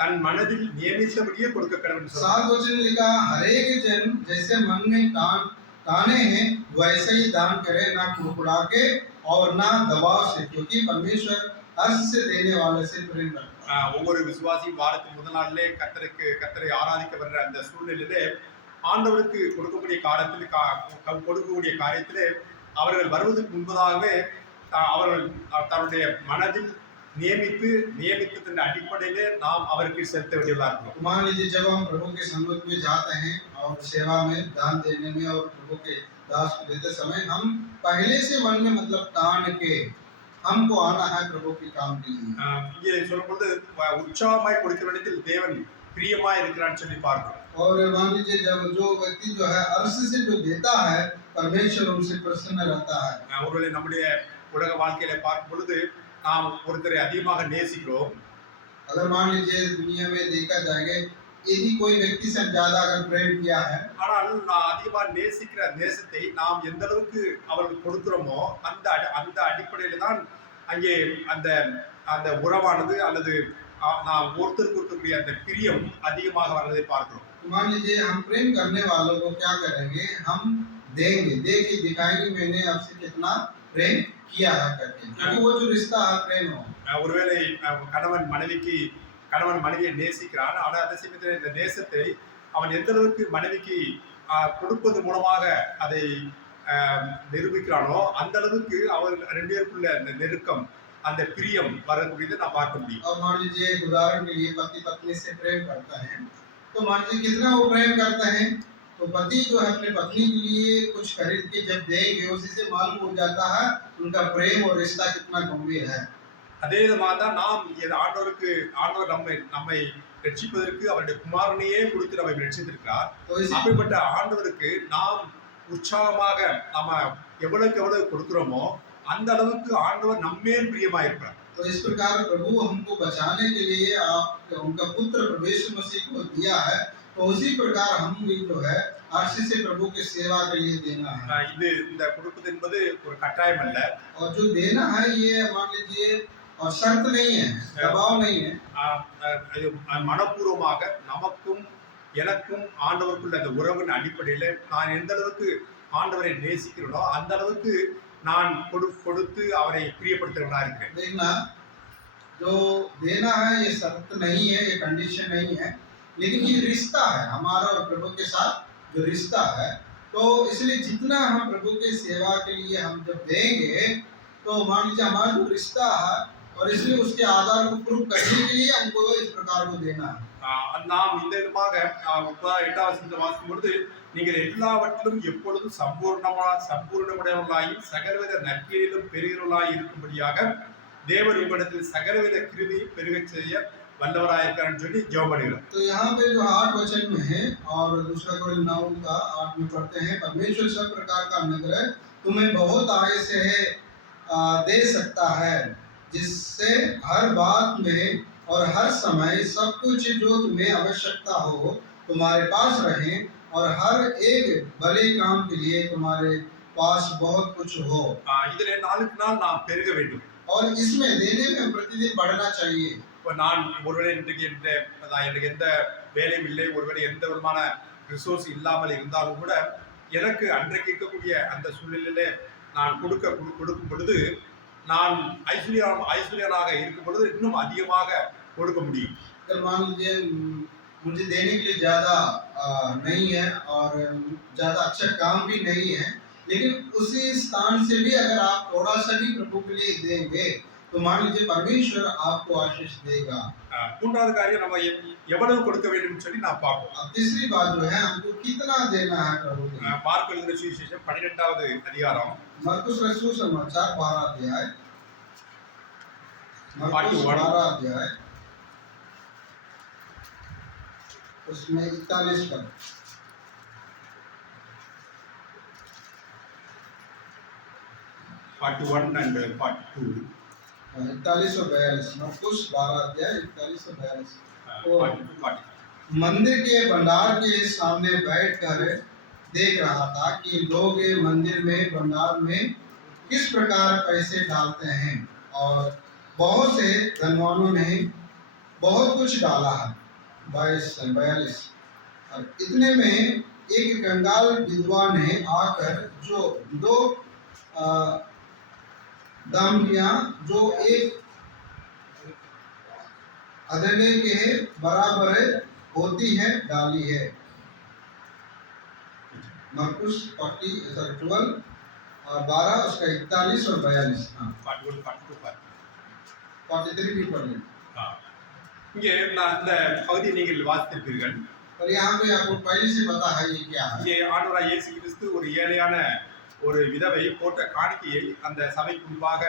தன் மனதில் நியமித்தபடியே கொடுக்க கடவுள் சொல்றார். 7 वचन लिखा, हर एक जन जैसे मन में ताने हैं वैसे ही दान करे, ना कुड़कुड़ा के और ना दबाव से, क्योंकि परमेश्वर अर्श से देने वाले से प्रेम रखता है। ஒவ்வொரு விசுவாசியும் வாரத்தின் முதல் நாளிலே கர்த்தரை ஆராதிக்க வர்ற அந்த சூழ்நிலையிலே ஆண்டவருக்கு கொடுக்கக்கூடிய காரியத்திலே அவர்கள் வருவதற்கு முன்பதாகவே அவர்கள் தன்னுடைய மனதில் நியமித்ததன் அடிப்படையிலே நாம் அவருக்கு செலுத்த வேண்டியதா இருக்கிறோம். मान लीजिए जब हम प्रभु के सम्मुख में जाते हैं और सेवा में दान देने में और प्रभु के दास को देते समय हम पहले से मन में मतलब ठान के हमको आना है प्रभु के काम के लिए। இங்கே சொல்லும்போது உற்சாகமாய் கொடுக்கிற இடத்தில் தேவன் பிரியமாய் இருக்கிறான்னு சொல்லி பார்க்கிறோம். और मान लीजिए जब जो व्यक्ति जो है अर्श से जो देता है परमेश्वर उनसे प्रसन्न रहता है। ஒருவேளை நம்முடைய உலக வாழ்க்கையில பார்க்கும் பொழுது நாம் ஒருத்தரை அதிகமாக நேசிக்கிறோம். अगर मान लीजिए दुनिया में देखा जाएगा यदि कोई व्यक्ति से ज्यादा अगर प्रेम किया है, ஆனால் நான் அதிகமாக நேசிக்கிற நேசத்தை நாம் எந்த அளவுக்கு அவர்களுக்கு கொடுக்கிறோமோ அந்த அடிப்படையில தான் அங்கே அந்த அந்த உறவானது அல்லது நாம் ஒருத்தருக்கு இருக்கக்கூடிய அந்த பிரியம் அதிகமாக வர்றதை பார்க்கிறோம். तो मान लीजिए हम प्रेम करने वालों को क्या करेंगे, हम देंगे, दे के दिखाएंगे मैंने आपसे कितना प्रेम किया है करके, क्योंकि वो जो रिश्ता है प्रेम हो। ஒருவேளை கணவன் மனைவியை நேசிக்கிறான், ஆனால் அதே சமயத்தில் இந்த நேசத்தை அவன் எந்த அளவுக்கு மனைவிக்கு கொடுப்பது மூலமாக அதை நிரூபிக்கிறானோ அந்த அளவுக்கு அவர் ரெண்டு பேருக்குள்ள அந்த நெருக்கம் அந்த பிரியம் வரக்கூடியதை நான் பார்க்க முடியும். और मान लीजिए उदाहरण के लिए पति पत्नी से प्रेम करता है, तो मान लीजिए कितना वो प्रेम करता है, तो पति जो है अपने पत्नी के लिए कुछ खरीद के जब देंगे उसी से मालूम हो जाता है उनका प्रेम और रिश्ता कितना गंभीर है। அதே விதமாக தான் நாம் ஆண்டவர் நம்மை ரட்சிப்பதற்கு அவருடைய குமாரனையே கொடுத்து நம்மை ரட்சித்திருக்கிறார். அப்படிப்பட்ட ஆண்டவருக்கு நாம் உற்சாகமாக நம்ம எவ்வளவு கொடுக்கிறோமோ அந்த அளவுக்கு ஆண்டவர் நம்மேல் பிரியமா இருக்கிறார். तो इस प्रकार प्रभु हमको बचाने के लिए आप उनका पुत्र प्रभु यीशु मसीह को दिया है, तो उसी प्रकार हम भी जो है अर्श से प्रभु की सेवा के लिए देना है। இது இந்த கொடுப்பது என்பது ஒரு கட்டாயம் அல்ல, और जो देना है ये मान लीजिए और शर्त नहीं है, दबाव नहीं है। மனப்பூர்வமாக நமக்கும் எனக்கும் ஆண்டவருக்குள்ள அந்த உறவின் அடிப்படையில் நான் எந்த அளவுக்கு ஆண்டவரை நேசிக்கிறேனோ அந்த அளவுக்கு நான் கொடுத்து அவரை பிரியப்படுத்துகிறவனா இருக்கிறேன். देखना जो देना है ये शर्त नहीं है, ये कंडीशन नहीं है, लेकिन ये रिश्ता है हमारा और प्रभु के साथ जो रिश्ता है। तो इसलिए जितना हम प्रभु की सेवा के लिए हम जब देंगे तो मान लीजिए हमारा जो रिश्ता है और इसलिए उसके आधार को प्रूव करने के लिए हमको इस प्रकार को देना है। நாம் இந்த விதமாக 8ஆம் வசனத்தை வாசிக்கும் பொழுது நீங்கள் எல்லாவற்றிலும் எப்பொழுதும் சம்பூர்ணமுடையவர்களாயும் சகலவித நற்கிரியிலும் பெருகிறவர்களாய் இருக்கும்படியாக தேவன் உங்களிடத்தில் சகலவித கிருபை பெருகச் செய்ய வல்லவராய் இருக்காருன்னு சொல்லி ஜெபம் பண்ணுகிறோம். तो यहाँ पे जो 8 वचन में है और दूसरा कोरिन्थियों 9 का 8 में पढ़ते हैं, परमेश्वर सब प्रकार का अनुग्रह तुम्हें बहुत आय से दे सकता है, जिससे हर बात में और हर समय सब कुछ जो तुम्हें आवश्यकता हो तुम्हारे पास रहे और हर एक भले काम के लिए तुम्हारे पास बहुत कुछ हो। இதிலே நாளுக்கு நாள் நாம் பெருக வேண்டும் और इसमें देने में प्रतिदिन बढ़ना चाहिए। நான் ஒருவேளை இன்றைக்கு எனக்கு எந்த வேலையும் இல்லை, ஒருவேளை எந்த விதமான ரிசோர்ஸ் இல்லாமல் இருந்தாலும் கூட எனக்கு அன்றைக்கு இருக்கக்கூடிய அந்த சூழ்நிலையிலே நான் கொடுக்கும் பொழுது நான் ஐஸ்வர்யனாக இருக்கும் பொழுது இன்னும் அதிகமாக கொடுக்க முடியும். अगर मान लीजिए मुझे देने के लिए ज़्यादा नहीं है और ज़्यादा अच्छा काम भी नहीं है, लेकिन उसी स्थान से भी अगर आप थोड़ा सा भी प्रभु के लिए देंगे तो मान लीजिए परमेश्वर आपको आशीष देगा। மூன்றாவது காரியம் நம்ம எவ்வளவு கொடுக்க வேண்டும் சொல்லி நான் பார்ப்போம். अब तीसरी बात जो है हमको कितना देना है प्रभु को। மார்க் எழுதின சுவிசேஷம் 12வது அதிகாரம் मरकुस रसूल समाचार 12 अध्याय, मरकुस 12 अध्याय उसमें 41 पद, 41 and 42 41 और 42, मरकुस 12 अध्याय 41 और 42। मंदिर के भंडार के सामने बैठकर देख रहा था कि लोग मंदिर में भंडार में किस प्रकार पैसे डालते हैं, और बहुत से धनवानों ने बहुत कुछ डाला है। 42 और इतने में एक कंगाल विधवा ने आकर जो 2 दामड़ियां जो एक अदने के बराबर होती है डाली है। मरकुस 12 और 12 उसका 41 और 42। 43 भी पढ़ लें। ஆ. இங்கே நான் இந்த பகுதியை நீங்கள் வாசித்திருப்பீர்கள். और यहाँ पे आपको पहले से पता है ये क्या है। இங்கே ஆண்டவராய் இயேசு கிறிஸ்து ஒரு ஏழையான ஒரு விதவை போட்ட காணிக்கையை அந்த சபைக்கு முன்பாக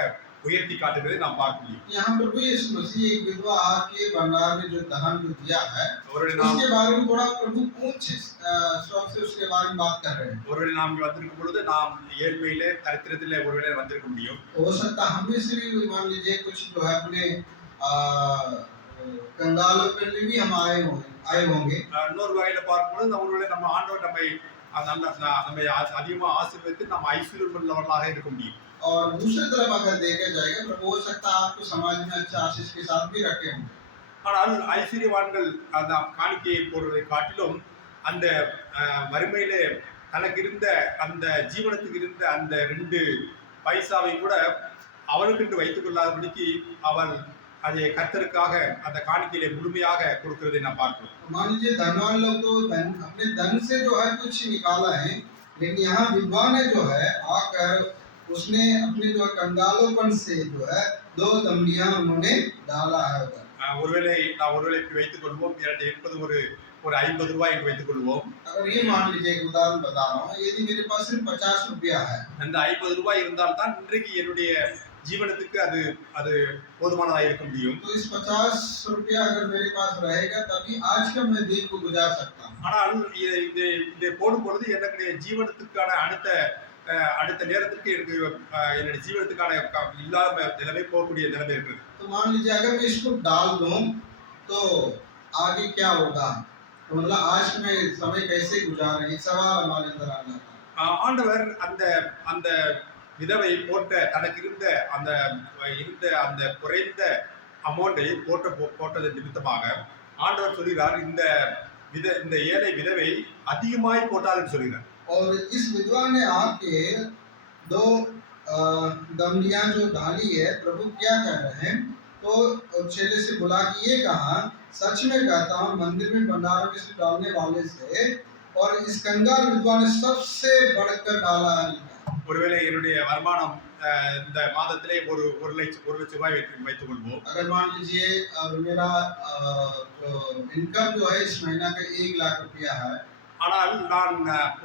உயர்த்தி காட்டுகிறதை நாம் பார்க்க முடியும். यहाँ प्रभु यीशु मसीह एक विधवा के भंडार में जो दान जो दिया है ஒருவேளை நாம் उसके बारे में थोड़ा प्रभु ऊंच स्वर से उसके बारे में बात कर रहे हैं। ஒருவேளை நாம் இங்கே வந்திருக்கும் பொழுது நாம் ஏழ்மையிலே தரித்திரத்திலே ஒருவேளை வந்திருக்க முடியும். हो सकता है हम में से भी मान लीजिए कुछ जो है अपने कंगालपन में भी हम आए होंगे। இன்னொரு வகையில பார்க்கும்போது ஒருவேளை நம்ம ஆண்டவர் நம்மை நம்மை அதிகமா ஆசீர்வதித்து நம்ம ஐஸ்வர்யம் உள்ளவர்களாக இருக்க முடியும். और दूसरी तरफ अगर देखा जाएगा प्रभु हो सकता है आपको समाज में अच्छा आशीष के साथ भी रखे होंगे। ஆனால் ஐஸ்வர்யவான்கள் அந்த காணிக்கையை போடுவதை காட்டிலும் அந்த வறுமையிலே தனக்கு இருந்த அந்த ஜீவனத்துக்கு இருந்த அந்த 2 பைசாவை கூட அவனுக்கென்று வைத்துக் கொள்ளாதபடிக்கு அவன் அதை கர்த்தருக்காக அந்த காணிக்கையிலே முழுமையாக கொடுக்கிறதை நாம் பார்க்கிறோம். मान लीजिए धनवान लोग तो अपने धन से जो है कुछ निकाला है, लेकिन यहाँ विद्वान ने जो है आकर उसने अपने जो कंगालोपन से जो है 2 दमड़ियां उन्होंने डाला है उधर। ஒருவேளை நான் ஒருவேளை வைத்துக் கொள்வோம் என்பது ஒரு 50 ரூபாய் என்று வைத்துக் கொள்வோம். अगर ये मान लीजिए एक उदाहरण बता रहा हूँ, यदि मेरे पास सिर्फ 50 रुपया है, அந்த 50 ரூபாய் இருந்தால் தான் இன்றைக்கு என்னுடைய ஜீவனத்துக்கு அது அது போதுமானதாக இருக்க முடியும். तो इस 50 रुपया अगर मेरे पास रहेगा तभी आज का मैं दिन को गुजार सकता हूँ। ஆனால் இதை போடும் பொழுது என்னுடைய ஜீவனத்துக்கான அடுத்த நேரத்திற்கு எனக்கு என்னுடைய ஜீவனத்துக்கான இல்லாம நிலைமை போகக்கூடிய நிலைமை இருக்குது. तो मान लीजिए अगर मैं इसको डाल दूं तो आगे क्या होगा, तो मतलब आज मैं समय कैसे गुजारें, एक सवाल हमारे अंदर आ जाता है। ஆண்டவர் அந்த அந்த விதவை போட்ட தனக்கு இருந்த அந்த குறைந்த அமௌண்டை போட்டது நிமித்தமாக ஆண்டவர் சொல்கிறார் இந்த ஏழை விதவை அதிகமாய் போட்டாருன்னு சொல்கிறார். और इस विधवा ने आके 2 दमड़ियां जो डाली है, प्रभु क्या कह रहे हैं, तो चेले से बुला के ये कहा, सच में कहता हूँ मंदिर में भंडारों में से डालने वाले से और इस कंगाल विधवा ने सबसे बढ़कर डाला है। ஒருவேளை என்னுடைய வருமானம் இந்த மாதத்திலே ஒரு லட்சம் ரூபாய் வைத்துக் கொள்வோம். अगर मान लीजिए मेरा इनकम जो है इस महीना का 1 लाख रुपया है, ஆனால் நான்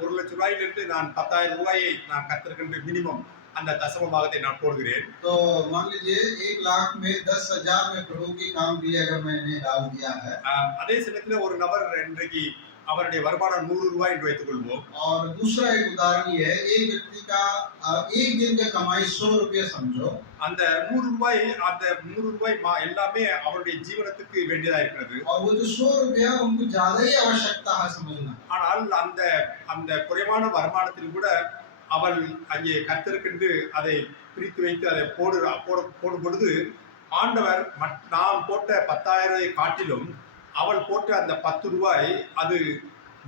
1 லட்சம் ரூபாயிலிருந்து நான் 10,000 ரூபாயை நான் கர்த்தருக்கு மினிமம் அந்த தசம பாகத்தை நான் போடுகிறேன். तो मान लीजिए 1 लाख में 10,000 में प्रभु की काम की अगर मैंने डाल दिया है, அதே சமயத்தில் ஒரு நபர் இன்றைக்கு அவருடைய வருமானம் 100 ரூபாய் என்று வைத்துக் கொள்வோம். और दूसरा एक उदाहरण ये है, एक व्यक्ति का एक दिन का कमाई 100 रुपया समझो, அந்த 100 ரூபாய் எல்லாமே அவருடைய ஜீவனத்துக்கு வேண்டியதா இருக்கிறது. और वो जो 100 रुपया उनको ज्यादा ही आवश्यकता है समझना। ஆனால் அந்த குறைவான வருமானத்தில் கூட அவள் அங்கே கர்த்தருக்கென்று அதை பிரித்து வைத்து அதை போடும் பொழுது ஆண்டவர் நாம் போட்ட 10,000 காட்டிலும் அவள் போட்ட அந்த 10 ரூபாய் அது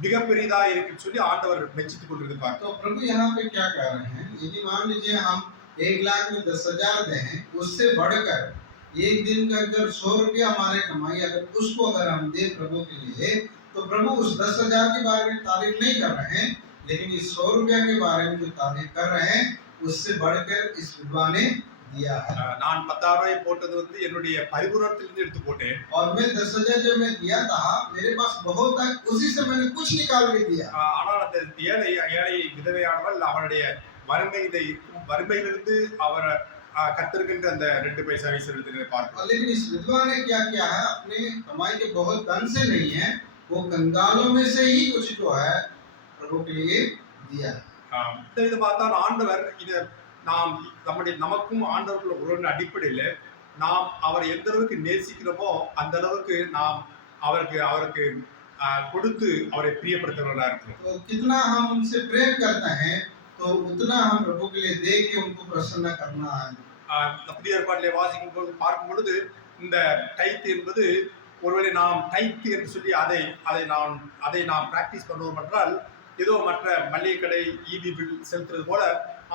மிக பெரிதா இருக்குன்னு சொல்லி ஆண்டவர் மெச்சித்துக் கொண்டிருப்பார். तो प्रभु यहाँ पे क्या कह रहे हैं, यदि मान लीजिए हम 1 लाख में 10,000 दें, उससे बढ़कर एक दिन का अगर 100 रुपया हमारे कमाई अगर उसको अगर हम दें प्रभु के लिए, तो प्रभु उस 10,000 के बारे में तारीफ नहीं कर रहे हैं, लेकिन इस 100 रुपया के बारे में जो तारीफ कर रहे हैं उससे बढ़कर इस विधवा ने दिया है। நான் 10,000 ரூபாய் போட்டது என்னுடைய பரிபூரணத்திலிருந்து எடுத்து போட்டேன். और मैं 10,000 जब मैं दिया था मेरे पास बहुत था, उसी से मैंने कुछ निकाल के दिया। ஆனால் அந்த ஏழை விதவையானவள் அவருடைய வறுமையிலிருந்து அவர் கர்த்தருக்கென்று அந்த 2 பைசாவை செலுத்தினதை பார்க்கிறோம். लेकिन इस विधवा ने क्या किया है, अपने कमाई के बहुत धन से नहीं है, वो कंगालों में से ही कुछ जो है प्रभु के लिए दिया। இந்த விதமாக தான் ஆண்டவர் இதை நாம் நமக்கும் ஆண்டவர்கள் உறவின் அடிப்படையில் நாம் அவரை எந்த அளவுக்கு நேசிக்கிறோமோ அந்த அளவுக்கு நாம் அவருக்கு கொடுத்து அவரை பிரியப்படுத்துகிறவர்களாக இருக்கிறோம். तो कितना हम उनसे प्रेम करते हैं तो उतना हम प्रभु के लिए दे के उनको प्रसन्न करना है। புதிய ஏற்பாட்டிலே வாசிக்கும் போது பார்க்கும் பொழுது இந்த டைத் என்பது ஒருவேளை நாம் டைத் என்று சொல்லி அதை நாம் பிராக்டிஸ் பண்ணுவோம் என்றால் ஏதோ மற்ற மளிகை கடை ஈபி பில் செலுத்துறது போல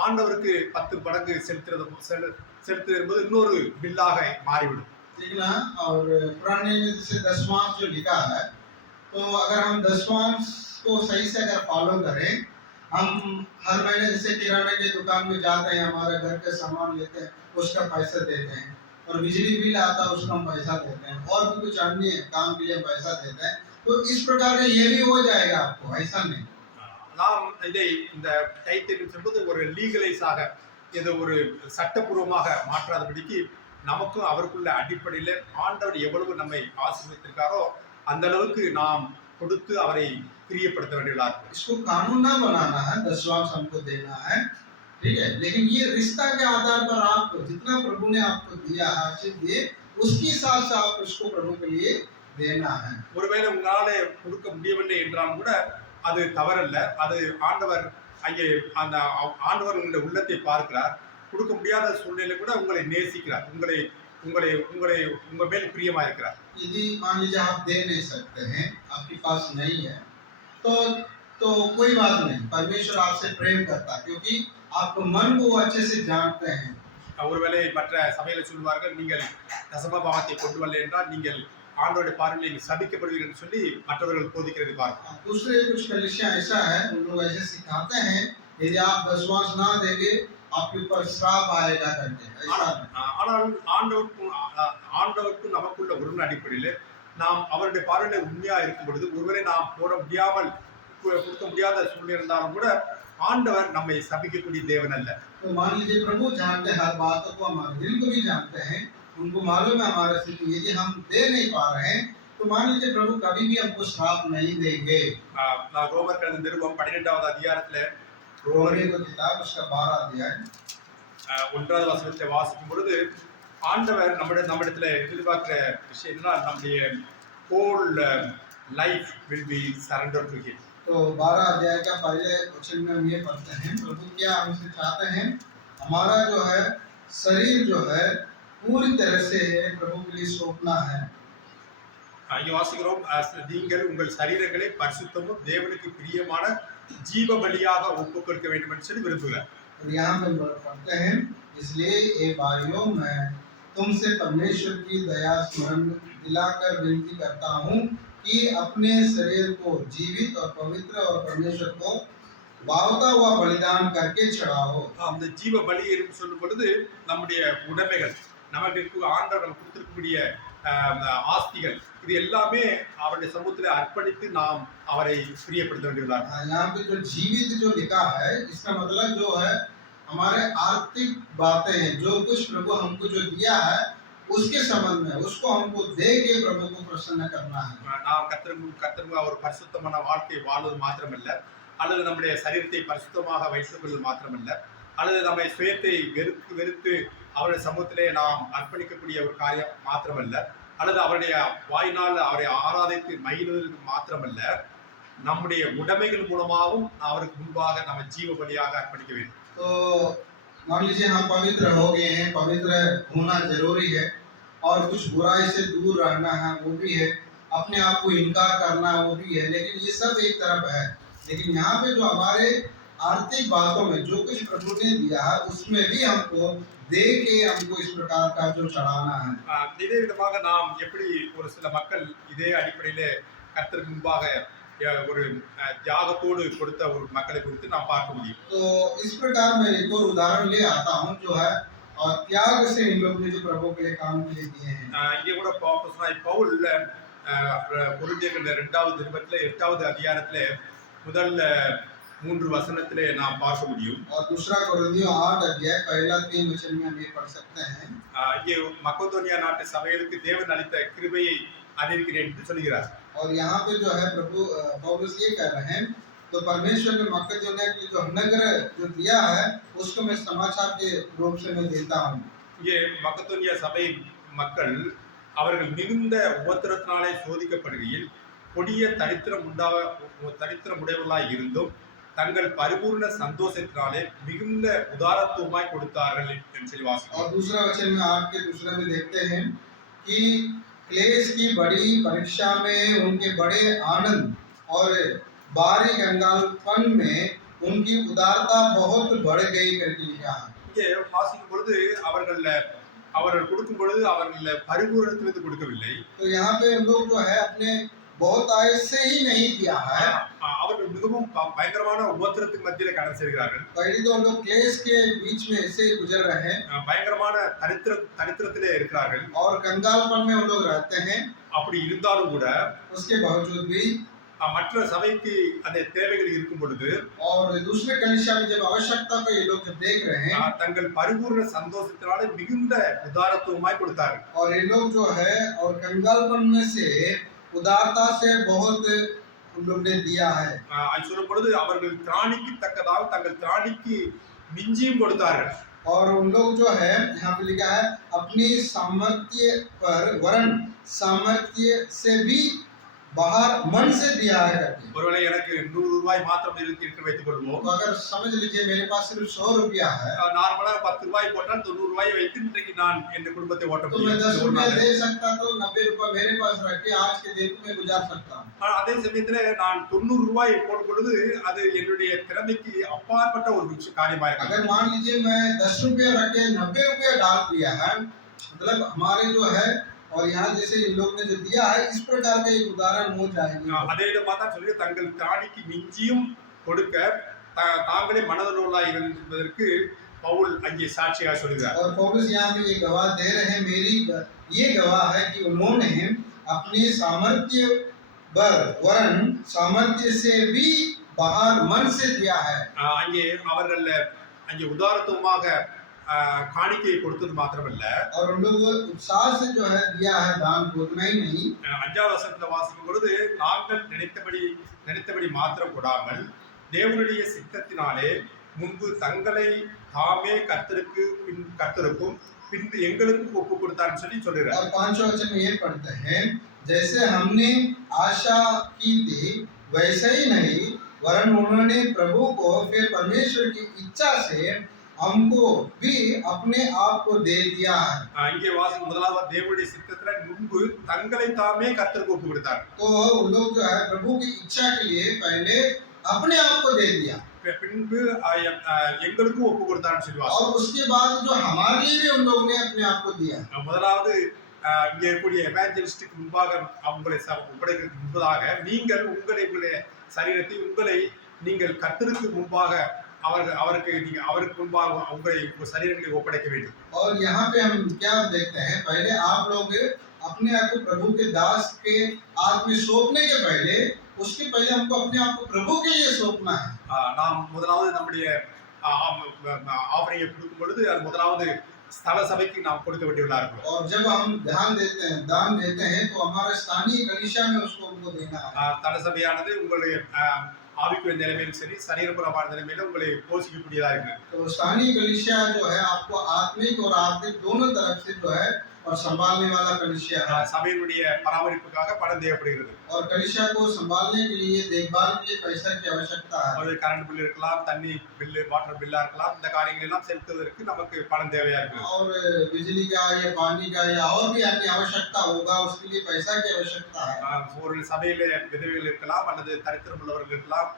ஆண்டவருக்கு 10 மடங்கு செலுத்துறது என்பது இன்னொரு பில்லாக மாறிவிடும். देखना और पुराने में जैसे दशमांश जो लिखा है, तो अगर हम दशमांश को सही से अगर फॉलो करें, हम हर महीने जैसे किराने की दुकान में जाते हैं, हमारे घर के सामान लेते हैं, उसका पैसा देते हैं, और बिजली बिल आता है उसका हम पैसा देते हैं और भी कुछ अन्य काम के लिए हम पैसा देते हैं। तो इस प्रकार से ये भी हो जाएगा आपको, ऐसा नहीं। நாம் இதை இந்த டைட்டில் என்பது ஒரு லீகலைஸாக இதை ஒரு சட்டப்பூர்வமாக மாற்றாதபடிக்கு நமக்கும் அவருக்குள்ள அடிப்படையில் ஆண்டவர் எவ்வளவு நம்மை ஆசீர்வதித்திருக்காரோ அந்த அளவுக்கு நாம் கொடுத்து அவரை பிரியப்படுத்த வேண்டியதாக இருக்கும். इसको कानून ना बनाना है, दशवांश हमको देना है, ठीक है। लेकिन ये रिश्ता के आधार पर आपको जितना प्रभु ने आपको दिया है आशीष दिए, उसके हिसाब से आप उसको प्रभु के लिए देना है। ஒருவேளை உங்களால கொடுக்க முடியவில்லை என்றாலும் கூட அது தவறல்ல. அது ஆண்டவர் அங்கே அந்த ஆண்டவர் உங்களுடைய உள்ளத்தை பார்க்கிறார். கொடுக்க முடியாத சூழ்நிலை கூட உங்களை நேசிக்கிறார். உங்களை உங்களை உங்களை உங்க மேல் பிரியமா இருக்கிறார். यदि मान लीजिए आप दे नहीं सकते हैं, आपके पास नहीं है, तो तो कोई बात नहीं, परमेश्वर आपसे प्रेम करता है क्योंकि आपको मन को वो अच्छे से जानते हैं। ஒருவேளை மற்ற சபையில சொல்வார்கள், நீங்கள் தசம பாவத்தை கொண்டு வரல என்றால் நீங்கள் ஆண்டவருடைய பார்வையில் நீங்கள் சபிக்கப்படுவீர்கள் என்று சொல்லி மற்றவர்கள் போதிக்கிறது பார்க்கிறோம். दूसरे कुछ कलीसिया ऐसा है, उन लोग ऐसे सिखाते हैं यदि आप दशवांश ना देंगे आपके ऊपर श्राप आएगा करके, ऐसा नहीं। ஆனால் ஆண்டவருக்கும் நமக்குள்ள உறவின் அடிப்படையில் நாம் அவருடைய பார்வையில உண்மையா இருக்கும் பொழுது ஒருவேளை நாம் போட முடியாமல் கொடுக்க முடியாத சூழ்நிலை இருந்தாலும் கூட ஆண்டவர் நம்மை சபிக்கக்கூடிய தேவன் அல்ல. तो मान लीजिए प्रभु जानते हैं हर बातों को, हमारे दिल को भी जानते हैं, उनको मालूम है हमारे से कि यदि हम दे नहीं पा रहे हैं तो मान लीजिए प्रभु कभी भी हमको श्राप नहीं देंगे। நான் ரோமர் கழுந்த நிருபம் 12வது அதிகாரத்துல रोमरी को किताब उसका 12 अध्याय 1வது வசனத்தை வாசிக்கும் பொழுது ஆண்டவர் நம்மிடத்துல எதிர்பார்க்கிற விஷயம் என்னன்னா நம்முடைய whole life will be surrendered to him. तो 12 अध्याय का पहले वचन में हम ये पढ़ते हैं, प्रभु क्या हमसे चाहते हैं, हमारा जो है शरीर जो है पूरी तरह से प्रभु के लिए सौंपना है। இங்க வாசிக்கிறோம், நீங்கள் உங்கள் சரீரங்களை பரிசுத்தமும் தேவனுக்கு பிரியமான ஜீவ பலியாக ஒப்புக் கொடுக்க வேண்டும் என்று சொல்லி விரும்புகிறார். और यहाँ पे पढ़ते हैं, इसलिए ये भाइयों मैं तुमसे परमेश्वर की दया स्मरण दिलाकर विनती करता हूँ कि अपने शरीर को जीवित और पवित्र और परमेश्वर को भावता हुआ बलिदान करके चढ़ाओ। அந்த ஜீவ பலி என்று சொல்லும் பொழுது நம்முடைய உடைமைகள், நமக்கு ஆண்டவர் கொடுத்திருக்கக்கூடிய ஆஸ்திகள், இது எல்லாமே அவருடைய சமூகத்தில் அர்ப்பணித்து நாம் அவரை பிரியப்படுத்த வேண்டியதாக. यहाँ पे जो जीवित जो लिखा है इसका मतलब जो है हमारे आर्थिक बातें हैं, जो कुछ प्रभु हमको जो दिया है उसके संबंध में उसको हमको दे के प्रभु को प्रसन्न करना है। நாம் கர்த்தருக்கு ஒரு பரிசுத்தமான வாழ்க்கை வாழ்வது மாத்திரமல்ல, அல்லது நம்முடைய சரீரத்தை பரிசுத்தமாக வைத்துக் கொள்வது மாத்திரமல்ல, அல்லது நம்மை சுயத்தை வெறுத்து அவருடைய சமூகத்திலே நாம் அர்ப்பணிக்கக்கூடிய ஒரு காரியம் மாத்திரமல்ல, அல்லது அவருடைய வாயினால் அவரை ஆராதித்து மகிழ்வதற்கு மாத்திரமல்ல, நம்முடைய உடைமைகள் மூலமாகவும் அவருக்கு முன்பாக நம்ம ஜீவ பலியாக அர்ப்பணிக்க வேண்டும். तो मान लीजिए हम पवित्र हो गए हैं, पवित्र होना जरूरी है और कुछ बुराई से दूर रहना है वो भी है, अपने आप को इनकार करना वो भी है, लेकिन ये सब एक तरफ है। लेकिन यहाँ पे जो हमारे आर्थिक बातों में जो कुछ प्रभु ने दिया है उसमें भी हमको दे के हमको इस प्रकार का जो चढ़ाना है। இதே விதமாக நாம் எப்படி ஒரு சில மக்கள் இதே அடிப்படையிலே கர்த்தருக்கு முன்பாக ஒரு தியாகத்தோடு கொடுத்த ஒரு மக்களை குறித்து நாம் பார்க்க முடியும். तो इस प्रकार मैं एक और उदाहरण ले आता हूँ जो है और त्याग से इन लोग ने जो प्रभु के लिए काम के लिए दिए हैं। இங்கே கூட பவுல் கொரிந்தியர் 2வது நிருபத்திலே 8வது அதிகாரத்திலே முதல் 3 வசனத்திலே நாம் பார்க்க முடியும். और दूसरा कोरिन्थियों 8 अध्याय पहला 3 वचन में हम ये पढ़ सकते हैं। இங்கே மக்கதோனியா நாட்டு சபைகளுக்கு தேவன் அளித்த கிருபையை அறிவிக்கிறேன் என்று சொல்கிறார். और यहाँ पे जो है प्रभु पौलुस ये कह रहे हैं, तो परमेश्वर ने मकदोनिया के लिए जो अनुग्रह जो दिया है उसको मैं समाचार के रूप से मैं देता हूँ। இங்கே மக்கதோனியா சபை மக்கள் அவர்கள் மிகுந்த உபத்திரத்தினாலே சோதிக்கப்படுகையில் கொடிய தரித்திரமுடையவர்களாய் இருந்தும் தங்கள் பரிபூர்ண சந்தோஷத்தினாலே மிகுந்த உதாரத்துவமாய் கொடுத்தார்கள் என்று சொல்லி வாசிக்கிறோம். और दूसरा वचन में 8 के दूसरे में देखते हैं कि क्लेश की बड़ी परीक्षा में उनके बड़े आनंद और बारी कंगालपन में उनकी उदारता बहुत बढ़ गई करके लिखा है। இங்கே வாசிக்கும் பொழுது அவர்கள் கொடுக்கும் பொழுது அவர்கள் பரிபூரணத்திலிருந்து கொடுக்கவில்லை. तो यहाँ पे हम लोग जो है अपने बहुत ऐसे ही नहीं किया है। அவர்கள் மிகவும் பயங்கரமான உபத்திரத்துக்கு மத்தியில கடந்து செல்கிறார்கள். पहले तो हम लोग क्लेश के बीच में ऐसे ही गुजर रहे हैं பயங்கரமான தரித்திரத்திலே இருக்கிறார்கள். और कंगालपन में हम लोग रहते हैं। அப்படி இருந்தாலும் கூட उसके बावजूद भी மற்ற சபைக்கு அந்த தேவைகள் இருக்கும் பொழுது और दूसरे कलीसिया में जब आवश्यकता को ये लोग जब देख रहे हैं தங்கள் பரிபூர்ண சந்தோஷத்தினாலே மிகுந்த உதாரத்துவமாய் கொடுத்தார்கள். और ये लोग जो है और कंगालपन में से उदारता से बहुत उन लोग ने दिया है। அது சொல்லும் பொழுது அவர்கள் திராணிக்கு தக்கதாக தங்கள் திராணிக்கு மிஞ்சியும் கொடுத்தார்கள். और उन लोग जो है यहाँ पे लिखा है अपनी सामर्थ्य पर वरन सामर्थ्य से भी बाहर मन से दिया है करके। ஒருவேளை எனக்கு 100 ரூபாய் மாத்திரம் இருக்கு வைத்துக் கொள்வோம். तो अगर समझ लीजिए मेरे पास सिर्फ 100 रुपया है நார்மலா 10 ரூபாய் போட்டால் 90 ரூபாயை வைத்து இன்றைக்கு நான் என் குடும்பத்தை ஓட்ட तो मैं 10 रुपया முடியும். दे सकता तो 90 रुपया मेरे पास रख के आज के दिन को मैं गुजार सकता हूँ। அதே சமயத்துல நான் 90 ரூபாய் போடும் பொழுது அது என்னுடைய திறமைக்கு அப்பாற்பட்ட ஒரு காரியமா இருக்கு. अगर मान लीजिए मैं 10 रुपया रख के 90 रुपया डाल दिया है मतलब हमारे जो है और यहाँ जैसे इन लोग ने जो दिया है इस प्रकार का एक उदाहरण हो जाएगी। அதே விதமா தான் சொல்லி தங்கள் திராணிக்கு மிஞ்சியும் கொடுக்க தாங்களே மனதனுள்ளாய் இருந்ததற்கு பவுல் அங்கே சாட்சியாக சொல்கிறார். और पौलुस यहाँ पे ये गवाह दे रहे हैं मेरी ये गवाह है कि उन्होंने अपनी सामर्थ्य वरन सामर्थ्य से भी बाहर मन से दिया है। அங்கே அவர்கள் அங்கே உதாரத்துவமாக காணிக்கையை கொடுத்தது மாத்திரமல்ல और उन लोग उत्साह से जो है दिया है दान को उतना ही नहीं 5வது வசனத்துல வாசிக்கும் பொழுது நாங்கள் நினைத்தபடி மாத்திரம் கொடாமல் தேவனுடைய சித்தத்தினாலே முன்பு தங்களை தாமே கர்த்தருக்கும் பின்பு எங்களுக்கும் ஒப்பு கொடுத்தான்னு சொல்லி சொல்றார். और 5वां वचन में ये पढ़ते हैं जैसे हमने आशा की थी वैसे ही नहीं वरन उन्होंने प्रभु को फिर परमेश्वर की इच्छा से हमको भी अपने आप को दे दिया है। இங்கே வாசிக்கும் முதலாவது தேவனுடைய சித்தத்துல முன்பு தங்களை தாமே கர்த்தருக்கு ஒப்பு கொடுத்தார். तो उन लोग जो है प्रभु की इच्छा के लिए पहले अपने आप को दे दिया பின்பு எங்களுக்கும் ஒப்பு கொடுத்தாருன்னு சொல்லி और उसके बाद जो हमारे लिए भी उन लोगों ने अपने आप को दिया। முதலாவது இங்கே இருக்கக்கூடிய எவாஞ்சலிஸ்டுக்கு முன்பாக அவங்களை ஒப்படைக்கிறதுக்கு முன்பதாக நீங்கள் உங்களுடைய சரீரத்தை நீங்கள் கர்த்தருக்கு முன்பாக அவருக்கு முன்பாக உங்கள் சரீரங்களை ஒப்படைக்க வேண்டும். और यहाँ पे हम क्या देखते हैं पहले आप लोग अपने आप को प्रभु के दास के हाथ में सौंपने के पहले उसके पहले हमको अपने आप को प्रभु के लिए सौंपना है। நாம் முதலாவது நம்முடைய ஆஃபரிங்கை கொடுக்கும் பொழுது அது முதலாவது ஸ்தல சபைக்கு நாம் கொடுக்க வேண்டியவர்களா இருக்கும். और जब हम दान देते हैं तो हमारे स्थानीय कलीसिया में उसको हमको देना है। ஸ்தல சபையானது உங்களுடைய ஆவிக்குரிய நிலைமையிலும் சரி சரீரபூர்வமான நிலைமையில உங்களை போஷிக்கக்கூடியதா இருக்கு. तो स्थानीय कलीसिया जो है आपको आत्मिक और आर्थिक दोनों तरफ से जो है और संभालने वाला कलीसिया है। சபையினுடைய பராமரிப்புக்காக பணம் தேவைப்படுகிறது. और कलीसिया को संभालने के लिए देखभाल के लिए पैसा की आवश्यकता है। அது கரண்ட் பில் இருக்கலாம், தண்ணி பில், வாட்டர் பில்லா இருக்கலாம். இந்த காரியங்கள் எல்லாம் செலுத்துவதற்கு நமக்கு பணம் தேவையா இருக்கு. और बिजली का या पानी का या और भी अन्य आवश्यकता होगा उसके लिए पैसा की आवश्यकता है। ஒரு சபையில விதவைகள் இருக்கலாம் அல்லது தரித்திரம் உள்ளவர்கள் இருக்கலாம்,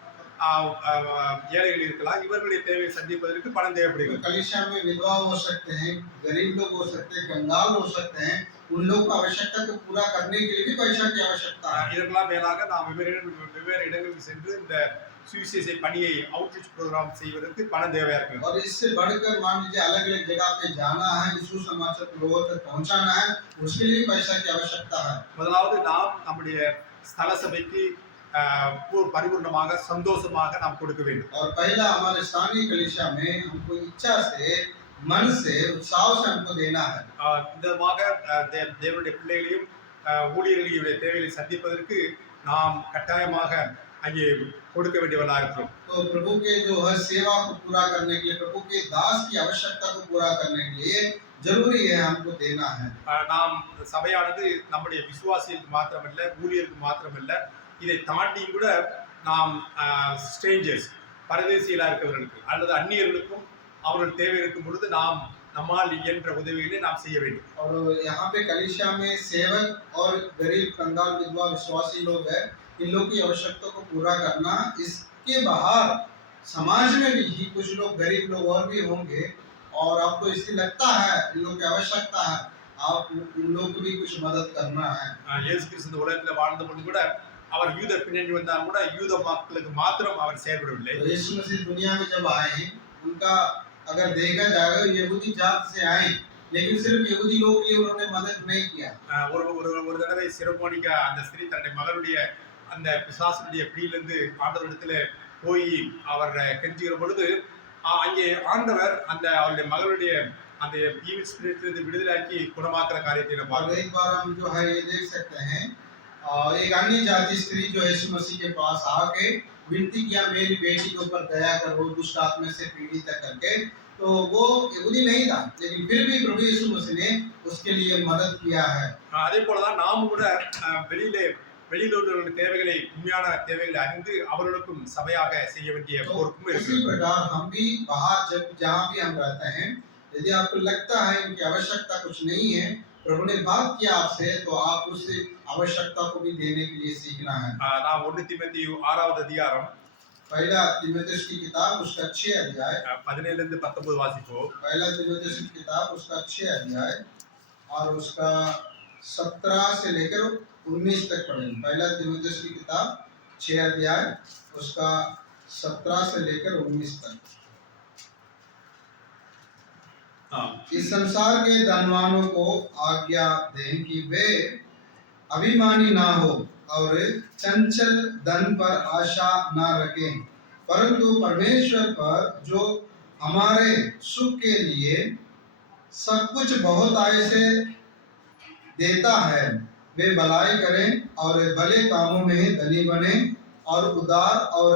ஏழைகள் இருக்கலாம். இவர்களுடைய தேவையை சந்திப்பதற்கு பணம் தேவைப்படுகிறது. कलीसिया में विधवा हो सकते हैं, गरीब लोग हो सकते हैं, कंगाल हो सकते हैं, उन लोग की आवश्यकता को पूरा करने के लिए भी पैसा की आवश्यकता है। இதெல்லாம் மேலாக நாம் வெவ்வேறு இடங்களுக்கு சென்று இந்த சுவிசேஷ பணியை அவுட்ரீச் ப்ரோக்ராம் செய்வதற்கு பணம் தேவையா இருக்கு. और इससे बढ़कर मान लीजिए अलग अलग जगह पे जाना है, यीशु समाचार को लोगों तक पहुंचाना है, उसके लिए पैसा की आवश्यकता है। முதலாவது நாம் நம்முடைய ஸ்தல சபைக்கு परिपूर्णமாக சந்தோஷமாக நாம் கொடுக்க வேண்டும். और पहला हमारे स्थानीय कलीसिया में हमको इच्छा से मन से उत्साह से हमको देना है। இந்த தேவனுடைய பிள்ளைகளையும் ஊழியர்களுடைய தேவைகளை சந்திப்பதற்கு நாம் கட்டாயமாக அங்கே கொடுக்க வேண்டியவர்களாக இருக்கிறோம். तो प्रभु के जो है सेवा को पूरा करने के लिए, प्रभु के दास की आवश्यकता को पूरा करने के लिए जरूरी है हमको देना है। நாம் சபையானது நம்முடைய விசுவாசிகளுக்கு மாத்திரமல்ல, ஊழியருக்கு மாத்திரமல்ல, இதை தாண்டி கூட நாம் ஸ்ட்ரேஞ்சர்ஸ், பரதேசிகளாக இருக்கிறவர்களுக்கு அல்லது அந்நியர்களுக்கும் அவர்கள் தேவை இருக்கும் பொழுது நாம் நம்மால் இயன்ற உதவிகளை நாம் செய்ய வேண்டும். और यहाँ पे कलीसिया में सेवक और गरीब कंगाल विधवा विश्वासी लोग हैं, इन लोग की आवश्यकता को पूरा करना। इसके बाहर समाज में भी कुछ लोग गरीब लोग और भी होंगे और आपको इससे लगता है इन लोग की आवश्यकता है, आप उन लोग को भी कुछ मदद करना है। இயேசு கிறிஸ்து இந்த உலகத்துல வாழ்ந்த பொழுது கூட அவர் யூத பின்னணி வந்தாலும் கூட யூத மக்களுக்கு மாத்திரம் அவர் செயல்படவில்லை. तो यीशु मसीह दुनिया में जब आए उनका अगर देखा जाएगा यहूदी जात से आए लेकिन सिर्फ यहूदी लोग के लिए उन्होंने मदद नहीं किया। ஒரு ஒரு ஒரு தடவை சிரோமோனிக்கா அந்த ஸ்திரீ தன்னுடைய மகளுடைய அந்த பிசாசுடைய பிடியிலிருந்து ஆண்டவரிடத்துல போய் அவர் கெஞ்சுகிற பொழுது அங்கே ஆண்டவர் அந்த அவருடைய மகளுடைய அந்த ஈவில் ஸ்பிரிட்டிலிருந்து விடுதலையாக்கி குணமாக்குற காரியத்தை நம்ம और பார்க்கிறோம். एक बार हम जो है ये देख सकते हैं एक अन्य जाति स्त्री जो यीशु मसीह के पास आके विनती किया मेरी बेटी के ऊपर दया करो दुष्ट आत्मा से पीड़ित है करके, तो वो यहूदी नहीं था लेकिन फिर भी प्रभु यीशु मसीह ने उसके लिए मदद किया है। அதே போலதான் நாமும் கூட வெளியில உள்ளவர்களுடைய தேவைகளை உண்மையான தேவைகளை அறிந்து அவர்களுக்கும் சபையாக செய்ய வேண்டிய तो பொறுப்பும் उसी இருக்கு. प्रकार हम भी बाहर जब जहाँ भी हम रहते हैं यदि आपको लगता है उनकी आवश्यकता कुछ नहीं है प्रभु ने बात किया आपसे तो आप उस आवश्यकता को भी देने के लिए सीखना है। நாம் 1 தீமோத்தேயு 6வது அதிகாரம் पहला तीमुथियुस की किताब उसका 6 अध्याय 17 இருந்து 19 वासिப்போம். पहला तीमुथियुस की किताब उसका 6 अध्याय और उसका 17 से लेकर 19 तक पढ़ेंगे। पहला तीमुथियुस की किताब 6 अध्याय उसका 17 से लेकर 19 तक। इस संसार के धनवानों को आज्ञा दें कि वे अभिमानी ना हो और चंचल धन पर आशा ना रखें, परंतु परमेश्वर पर जो हमारे सुख के लिए सब कुछ बहुत आय से देता है वे भलाई करें और भले कामों में धनी बने और उदार और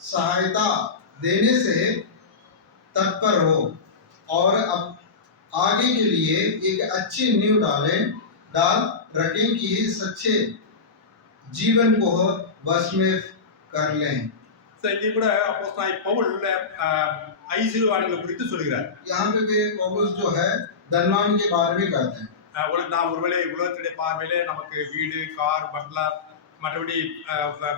सहायता देने से तत्पर हो और अब आगे के लिए एक अच्छी नींव डाल रखें कि सच्चे जीवन को बस में कर लें। இங்கே கூட அப்போஸ்தலனாகிய பவுல் ஐஸ்வர்யவான்களை குறித்து சொல்கிறார். यहाँ पे भी पौलुस जो है धनवान के बारे में कहते हैं। நாம் ஒருவேளை உலகத்துடைய பார்வையிலே நமக்கு வீடு கார் பங்களா மற்றபடி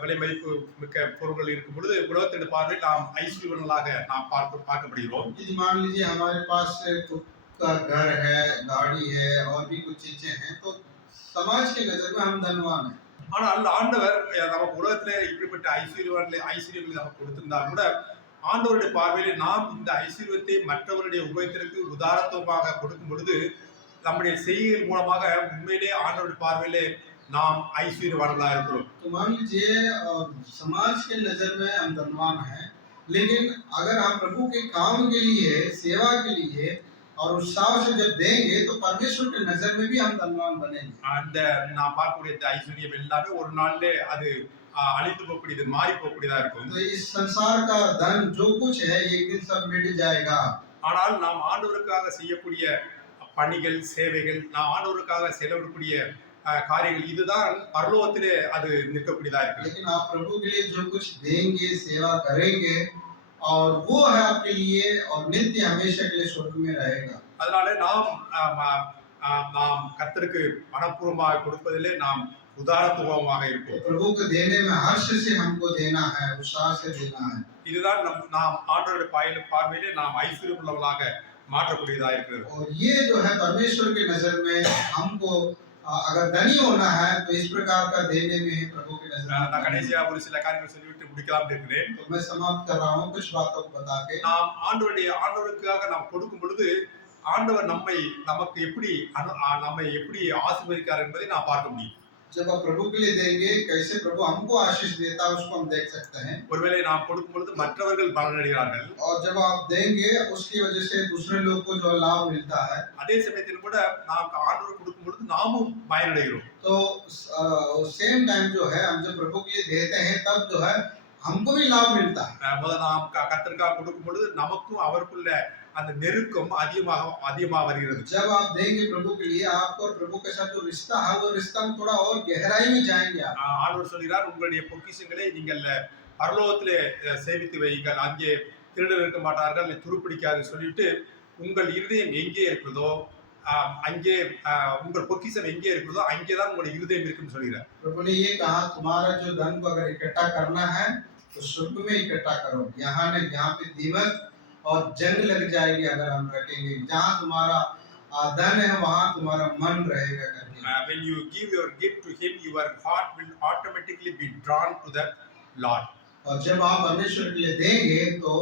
விலை மதிப்பு மிக்க பொருட்கள் இருக்கும் பொழுது உலகத்துடைய பார்வையில் நாம் ஐஸ்வர்யவான்களாக நாம் பார்க்கப்படுகிறோம். यदि मान लीजिए हमारे पास खुद का घर है गाड़ी है और भी कुछ चीजें हैं तो समाज के नजर में हम धनवान हैं। ஆனால் ஆண்டவர் நமக்கு உலகத்திலே இப்படிப்பட்ட ஐஸ்வர்யங்களை நமக்கு கொடுத்திருந்தால் கூட ஆண்டவருடைய பார்வையிலே நாம் இந்த ஐஸ்வர்யத்தை மற்றவருடைய உபயோகத்திற்கு உதாரணத்துவமாக கொடுக்கும் பொழுது நம்முடைய செய்கைகள் மூலமாக உண்மையிலே ஆண்டவருடைய பார்வையிலே நாம் ஐஸ்வர்யவான்களா இருக்கிறோம். तो मान लीजिए समाज के नजर में हम धनवान हैं लेकिन अगर हम प्रभु के काम के लिए सेवा के लिए और उत्साह से जब देंगे तो परमेश्वर के नजर में भी हम धनवान बनेंगे। அந்த நான் பார்க்கக்கூடிய இந்த ஐஸ்வர்யம் எல்லாமே ஒரு நாள்ல அது அழிந்து போகக்கூடியது மாறி போகக்கூடியதா இருக்கும். तो इस संसार का धन जो कुछ है एक दिन सब मिट जाएगा। ஆனால் நாம் ஆண்டவருக்காக செய்யக்கூடிய பணிகள் சேவைகள் நாம் ஆண்டவருக்காக செலவிடக்கூடிய காரியங்கள் இதுதான் பரலோகத்திலே அது நிற்கக்கூடியதா இருக்கு. लेकिन आप प्रभु के लिए जो कुछ देंगे सेवा करेंगे और वो है आपके लिए और नित्य हमेशा के लिए स्वर्ग में रहेगा। அதனால நாம் கர்த்தருக்கு மனப்பூர்வமாக கொடுப்பதிலே நாம் உதாரணத்துவமாக இருப்போம். प्रभु को देने में हर्ष से हमको देना है उत्साह से देना है। இதுதான் நாம் ஆண்டவருடைய பார்வையிலே நாம் ஐஸ்வர்யம் உள்ளவர்களாக மாற்றக்கூடியதா இருக்கிறது. और ये जो है परमेश्वर की नजर में हमको अगर धनी होना है तो इस प्रकार का देने में प्रभु की नजर में। நான் கடைசியா ஒரு சில காரியங்கள் சொல்லிவிட்டு முடிக்கலாம் இருக்கிறேன். तो मैं समाप्त कर रहा हूँ कुछ बातों को बता के। நாம் ஆண்டவருக்காக நாம் கொடுக்கும் பொழுது ஆண்டவர் நமக்கு எப்படி நம்மை எப்படி ஆசீர்வதிக்கிறார் என்பதை நாம் பார்க்க முடியும். जब आप प्रभु के लिए देंगे कैसे प्रभु हमको आशीष देता है उसको हम देख सकते हैं। ஒருவேளை நாம் கொடுக்கும் பொழுது மற்றவர்கள் பலனடைகிறார்கள். और जब आप देंगे उसकी वजह से दूसरे लोग को जो लाभ मिलता है। அதே சமயத்தில் கூட நாம் ஆண்டவர் கொடுக்கும் பொழுது நாமும் பயனடைகிறோம். तो सेम टाइम जो है हम जब प्रभु के लिए देते हैं तब जो है हमको भी लाभ मिलता है। முதல்ல நாம் கர்த்தருக்காக கொடுக்கும் பொழுது நமக்கும் அவருக்குள்ள அந்த நெருக்கம் அதிகமாக வருகிறது. जब आप देंगे प्रभु के लिए आपको और प्रभु के साथ जो रिश्ता है वो रिश्ता में थोड़ा और गहराई में जाएंगे आप। ஆண்டவர் சொல்கிறார் உங்களுடைய பொக்கிஷங்களை நீங்கள் பரலோகத்திலே சேமித்து வையுங்கள் அங்கே திருடர் இருக்க மாட்டார்கள் துருப்பிடிக்காது சொல்லிட்டு உங்கள் இருதயம் எங்கே இருக்கிறதோ அங்கே உங்கள் பொக்கிஷம் எங்கே இருக்கிறதோ அங்கேதான் உங்களுடைய இருதயம் இருக்குன்னு சொல்கிறார். प्रभु ने ये कहा तुम्हारा जो धन को अगर इकट्ठा करना है तो स्वर्ग में इकट्ठा करो, यहाँ नहीं यहाँ पे दीमक और जंग लग जाएगी अगर हम रखेंगे। जहाँ तुम्हारा धन है वहाँ तुम्हारा मन रहेगा करके। When you give your gift to him, your heart will automatically be drawn to that Lord. और जब आप परमेश्वर के लिए देंगे तो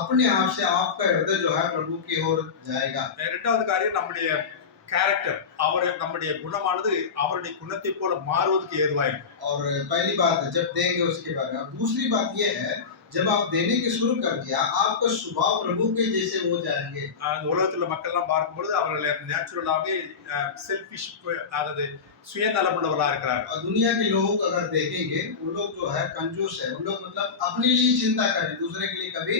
अपने आप से आपका हृदय जो है प्रभु की ओर जाएगा। இரண்டாவது காரியம் நம்முடைய கேரக்டர், நம்முடைய குணமானது அவருடைய குணத்தை போல மாறுவதற்கு ஏதுவாக இருக்கும். और पहली बात जब देंगे उसके बाद में, दूसरी बात ये है जब आप देने की शुरू कर दिया आपका स्वभाव प्रभु के जैसे हो जाएंगे। இந்த உலகத்துல மக்கள்லாம் பார்க்கும்பொழுது அவர்கள் நேச்சுரலாகவே செல்ஃபிஷ், அதாவது சுயநலம் உள்ளவர்களா இருக்கிறார்கள். और दुनिया के लोग अगर देखेंगे वो लोग जो है कंजूस है, उन लोग मतलब अपने लिए चिंता करें, दूसरे के लिए कभी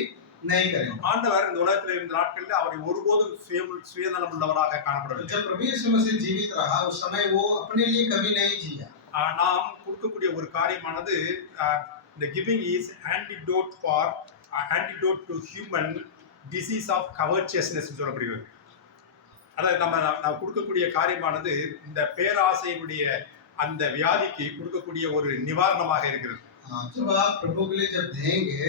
नहीं करें। ஆண்டவர் இந்த உலகத்தில் இருந்த நாட்களில் அவரை ஒருபோதும் சுயநலம் உள்ளவராக காணப்படவில்லை. जब प्रभु यीशु मसीह जीवित रहा उस समय वो अपने लिए कभी नहीं जिया। நாம் கொடுக்கக்கூடிய ஒரு காரியமானது the giving is antidote to human disease of covetousness ன்னு சொல்லப்படுகிறது. அதாவது நம்ம கொடுக்கக்கூடிய காரியமானது இந்த பேராசையுடைய அந்த வியாதிக்கு கொடுக்கக்கூடிய ஒரு நிவாரணமாக இருக்கிறது. जब आप प्रभु के लिए जब देंगे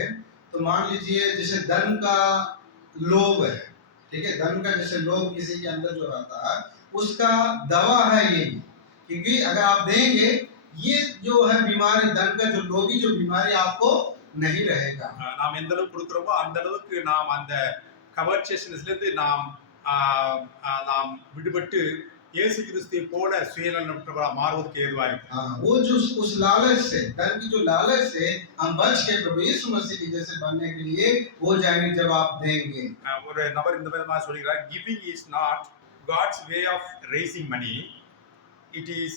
तो मान लीजिए जैसे धन का लोभ है, ठीक है, धन का जैसे लोभ किसी के अंदर जो रहता है उसका दवा है ये, क्योंकि अगर आप देंगे ये जो है बीमारी, धन का जो लोभी जो बीमारी आपको नहीं रहेगा। நாம் எந்த அளவுக்கு கொடுக்கிறோமோ அந்த அளவுக்கு நாம் அந்த கவர்ச்சியஸ்னஸ்ல இருந்து நாம் விடுபட்டு இயேசு கிறிஸ்துவை போல சுயநலமற்றவரா மாறுவதற்கு ஏதுவா இருக்கும். वो जो उस लालच से, धन की जो लालच से हम बच के प्रभु यीशु मसीह के जैसे बनने के लिए हो जाएंगे जब आप देंगे। ஒரு நபர் இந்த விதமா சொல்கிறார், giving is not God's way of raising money, it is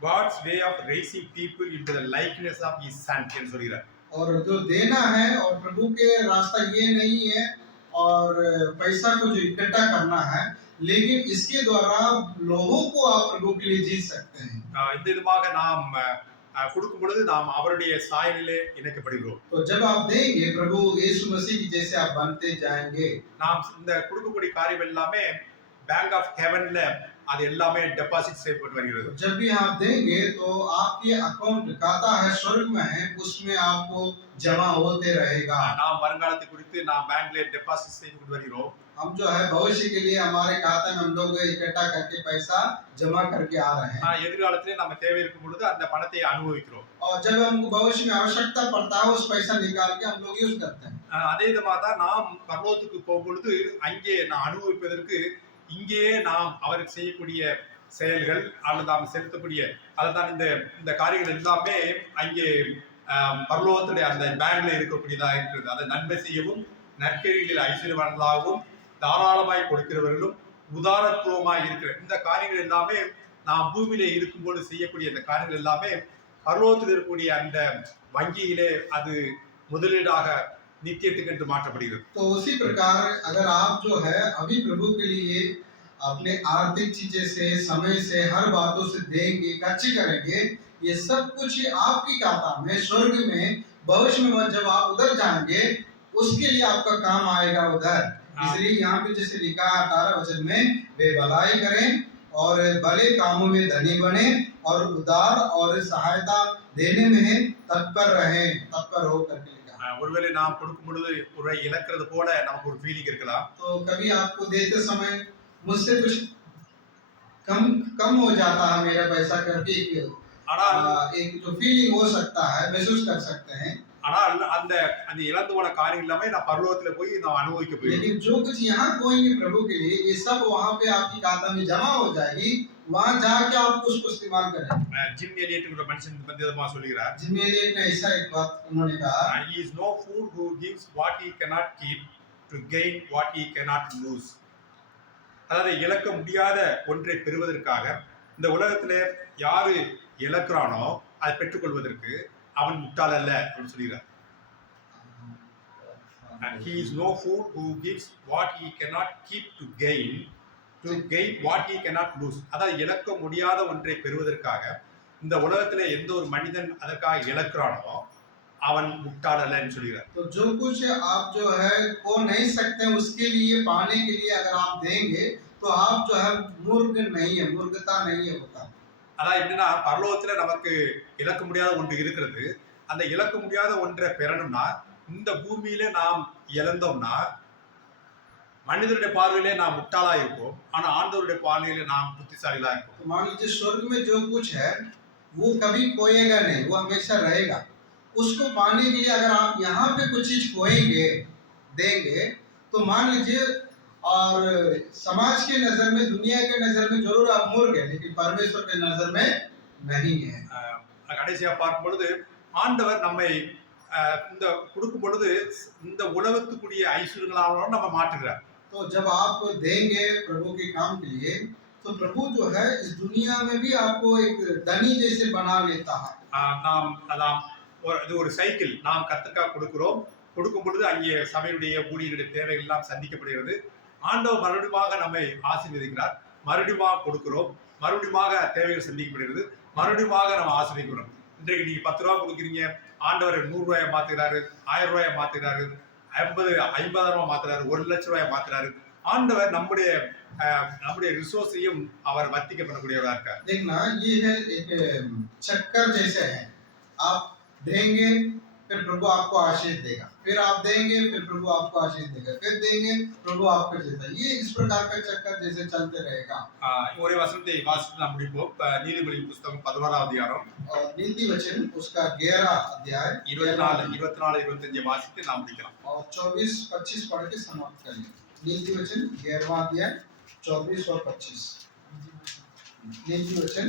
God's way of raising people into the likeness of his son என்று சொல்கிறார். और जो देना है और प्रभु के रास्ता ये नहीं है और पैसा को जो इकट्ठा करना है, लेकिन इसके द्वारा लोगों को आप प्रभु के लिए जीत सकते हैं। இந்த விதமாக நாம் கொடுக்கும் பொழுது நாம் அவருடைய சாயலிலே இணைக்கப்படுகிறோம். तो जब आप देंगे प्रभु यीशु मसीह की जैसे आप बनते जाएंगे। நாம் இந்த கொடுக்கக்கூடிய காரியம் எல்லாமே பேங்க் ஆஃப் ஹெவன்ல அது எல்லாமே டெபாசிட் செய்யப்பட்டு வருகிறது. जब भी आप देंगे तो आपके अकाउंट खाता है स्वर्ग में है, उसमें आपको जमा होते रहेगा। நாம் வருங்காலத்தை குறித்து நாம் பேங்க்ல டெபாசிட் செய்து வருகிறோம். हम जो है भविष्य के लिए हमारे खाते में हम लोग इकट्ठा करके पैसा जमा करके आ रहे हैं। எதிர்காலத்திலே நம்ம தேவை இருக்கும் பொழுது அந்த பணத்தை அனுபவிக்கிறோம். और जब हमको भविष्य में आवश्यकता पड़ता है उस पैसा निकाल के हम लोग यूज करते हैं। அதே விதமாக தான் நாம் பரலோகத்துக்கு போகும் பொழுது அங்கே நான் அனுபவிப்பதற்கு இங்கேயே நாம் அவருக்கு செய்யக்கூடிய செயல்கள் அல்லது நாம் செலுத்தக்கூடிய அதுதான் இந்த காரியங்கள் எல்லாமே அங்கே பரலோகத்துடைய அந்த பேங்க்ல இருக்கக்கூடியதாக இருக்கிறது. அதை நன்மை செய்யவும் நற்கரிகளில் ஐஸ்வர்யவான்களாகவும் தாராளமாய் கொடுக்கிறவர்களும் உதாரத்துவமாய் இருக்கிற இந்த காரியங்கள் எல்லாமே நாம் பூமியிலே இருக்கும்போது செய்யக்கூடிய இந்த காரியங்கள் எல்லாமே பரலோகத்தில் இருக்கக்கூடிய அந்த வங்கியிலே அது முதலீடாக नित्यத்துக்கு என்று மாற்றப்படுகிறது. तो उसी प्रकार अगर आप जो है अभी प्रभु के लिए अपने आर्थिक चीजें से, समय से, हर बातों से देंगे, खर्च करेंगे, ये सब कुछ आपकी खाता में स्वर्ग में भविष्य में जब आप उधर जाएंगे उसके लिए आपका काम आएगा उधर। इसलिए यहाँ पे जैसे लिखा 18 वचन में वे भलाई करें और भले कामों में धनी बने और उदार और सहायता देने में तत्पर रहें, तत्पर हो करके लिखा। ஒருவேளை நாம் கொடுக்கும் பொழுது ஒரு இழக்கிறது போல நமக்கு ஒரு ஃபீலிங் இருக்கலாம். तो कभी आपको देते समय मुझसे कुछ कम हो जाता है मेरा पैसा करके एक जो फीलिंग हो सकता है, महसूस कर सकते हैं। ஆனால் அந்த அந்த இழந்து போன காரியம் எல்லாமே நான் பரலோகத்துல போய் நான் அனுபவிக்க போறேன். लेकिन जो कुछ यहाँ कोएंगे प्रभु के लिए ये सब वहाँ पे आपकी खाता में जमा हो जाएगी, वहाँ जाके आप उसको इस्तेमाल करें। जिम एलियट ஒரு மனுஷன் பந்தயமா சொல்கிறார். जिम एलियट ने ऐसा एक बात उन्होंने कहा, he is no fool who gives what he cannot keep to gain what he cannot lose. அதாவது இழக்க முடியாத ஒன்றை பெறுவதற்காக இந்த உலகத்திலே யாரு இழக்கிறானோ அதை பெற்றுக்கொள்வதற்கு அவன் முட்டாள் அல்ல அப்படின்னு சொல்கிறார். He is no fool who gives what he cannot keep to gain what he cannot lose. அதாவது இழக்க முடியாத ஒன்றை பெறுவதற்காக இந்த உலகத்திலே எந்த ஒரு மனிதன் அதற்காக இழக்கிறானோ அவன் முட்டாள் அல்லன்னு சொல்கிறார். तो जो कुछ आप जो है को नहीं सकते उसके लिए पाने के लिए अगर आप देंगे तो आप जो है मूर्ख नहीं है, मूर्खता नहीं है होता। அதான் எப்படின்னா பரலோகத்துல நமக்கு இழக்க முடியாத ஒன்று இருக்கிறது. அந்த இழக்க முடியாத ஒன்றை பெறணும்னா இந்த பூமியில நாம் இழந்தோம்னா மனிதருடைய பார்வையிலே நாம் முட்டாளா இருப்போம், ஆனா ஆண்டவருடைய பார்வையிலே நாம் புத்திசாலிகளா இருப்போம். तो मान लीजिए स्वर्ग में जो कुछ है वो कभी खोएगा नहीं, वो हमेशा रहेगा। उसको पाने के लिए अगर आप यहाँ पे कुछ चीज खोएंगे देंगे तो मान लीजिए, और समाज के नजर में, दुनिया के नजर में जरूर आप मुर्ग है, लेकिन परमेश्वर के नजर में नहीं है। கடைசியா பார்க்கும் பொழுது ஆண்டவர் நம்மை இந்த கொடுக்கும் பொழுது இந்த உலகத்துக்குரிய ஐஸ்வர்யங்களாக நம்ம மாற்றுகிறார். तो जब आप देंगे प्रभु के काम के लिए, तो प्रभु जो है इस दुनिया में भी आपको एक धनी जैसे बना लेता है। நாம் நாம் இது ஒரு சைக்கிள், நாம் கர்த்தருக்காக கொடுக்கிறோம், கொடுக்கும் பொழுது அங்கே சபையுடைய ஊழியருடைய தேவைகள் எல்லாம் சந்திக்கப்படுகிறது. ஆண்டவர் மறுபடியும் நம்மை ஆசீர்வதிக்கிறார், மறுபடியும் கொடுக்கிறோம், மறுபடியும் தேவைகள் சந்திக்கப்படுகிறது, மறுபடியும் நம்ம ஆசீர்வதிக்கிறோம். இன்றைக்கு நீங்க 10 ரூபா கொடுக்குறீங்க, ஆண்டவர் 100 ரூபாயை மாத்துகிறாரு, 1000 ரூபாயை மாத்துகிறாரு, 50,000 மாத்துறாரு, 1,00,000 ரூபாயை மாத்துறாரு. ஆண்டவர் நம்முடைய ரிசோர்ஸையும் அவர் வர்த்திக்க பண்ணக்கூடியவரா இருக்கார். देखना ये है एक चक्कर जैसे है, आप देंगे फिर प्रभु आपको आशीष देगा, फिर आप देंगे फिर प्रभु आपको आशीष देगा, फिर देंगे प्रभु आपको देता है। ये इस प्रकार का चक्कर जैसे चलते रहेगा। ஒரே வசனத்தை வாசித்து நாம் முடிப்போம். நீதிமொழி புத்தகம் 11ஆம் அதிகாரம் और नीति वचन उसका 11 अध्याय 24, 25 வாசித்து நாம் முடிக்கலாம். और 24-25 पढ़ के समाप्त करेंगे। नीति वचन 11वां अध्याय 24 और 25। नीति वचन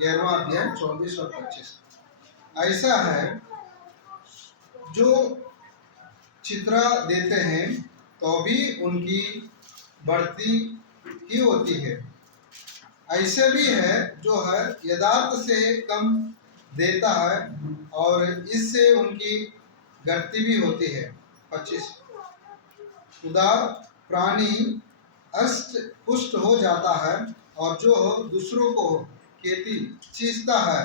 11वां अध्याय 24 और 25। ऐसा है जो चित्रा देते हैं तो भी उनकी बढ़ती ही होती है, ऐसे भी है जो है यथार्थ से कम देता है और इससे उनकी घटती भी होती है। 25। उदार प्राणी अष्ट पुष्ट हो जाता है और जो दूसरों को खेती चीजता है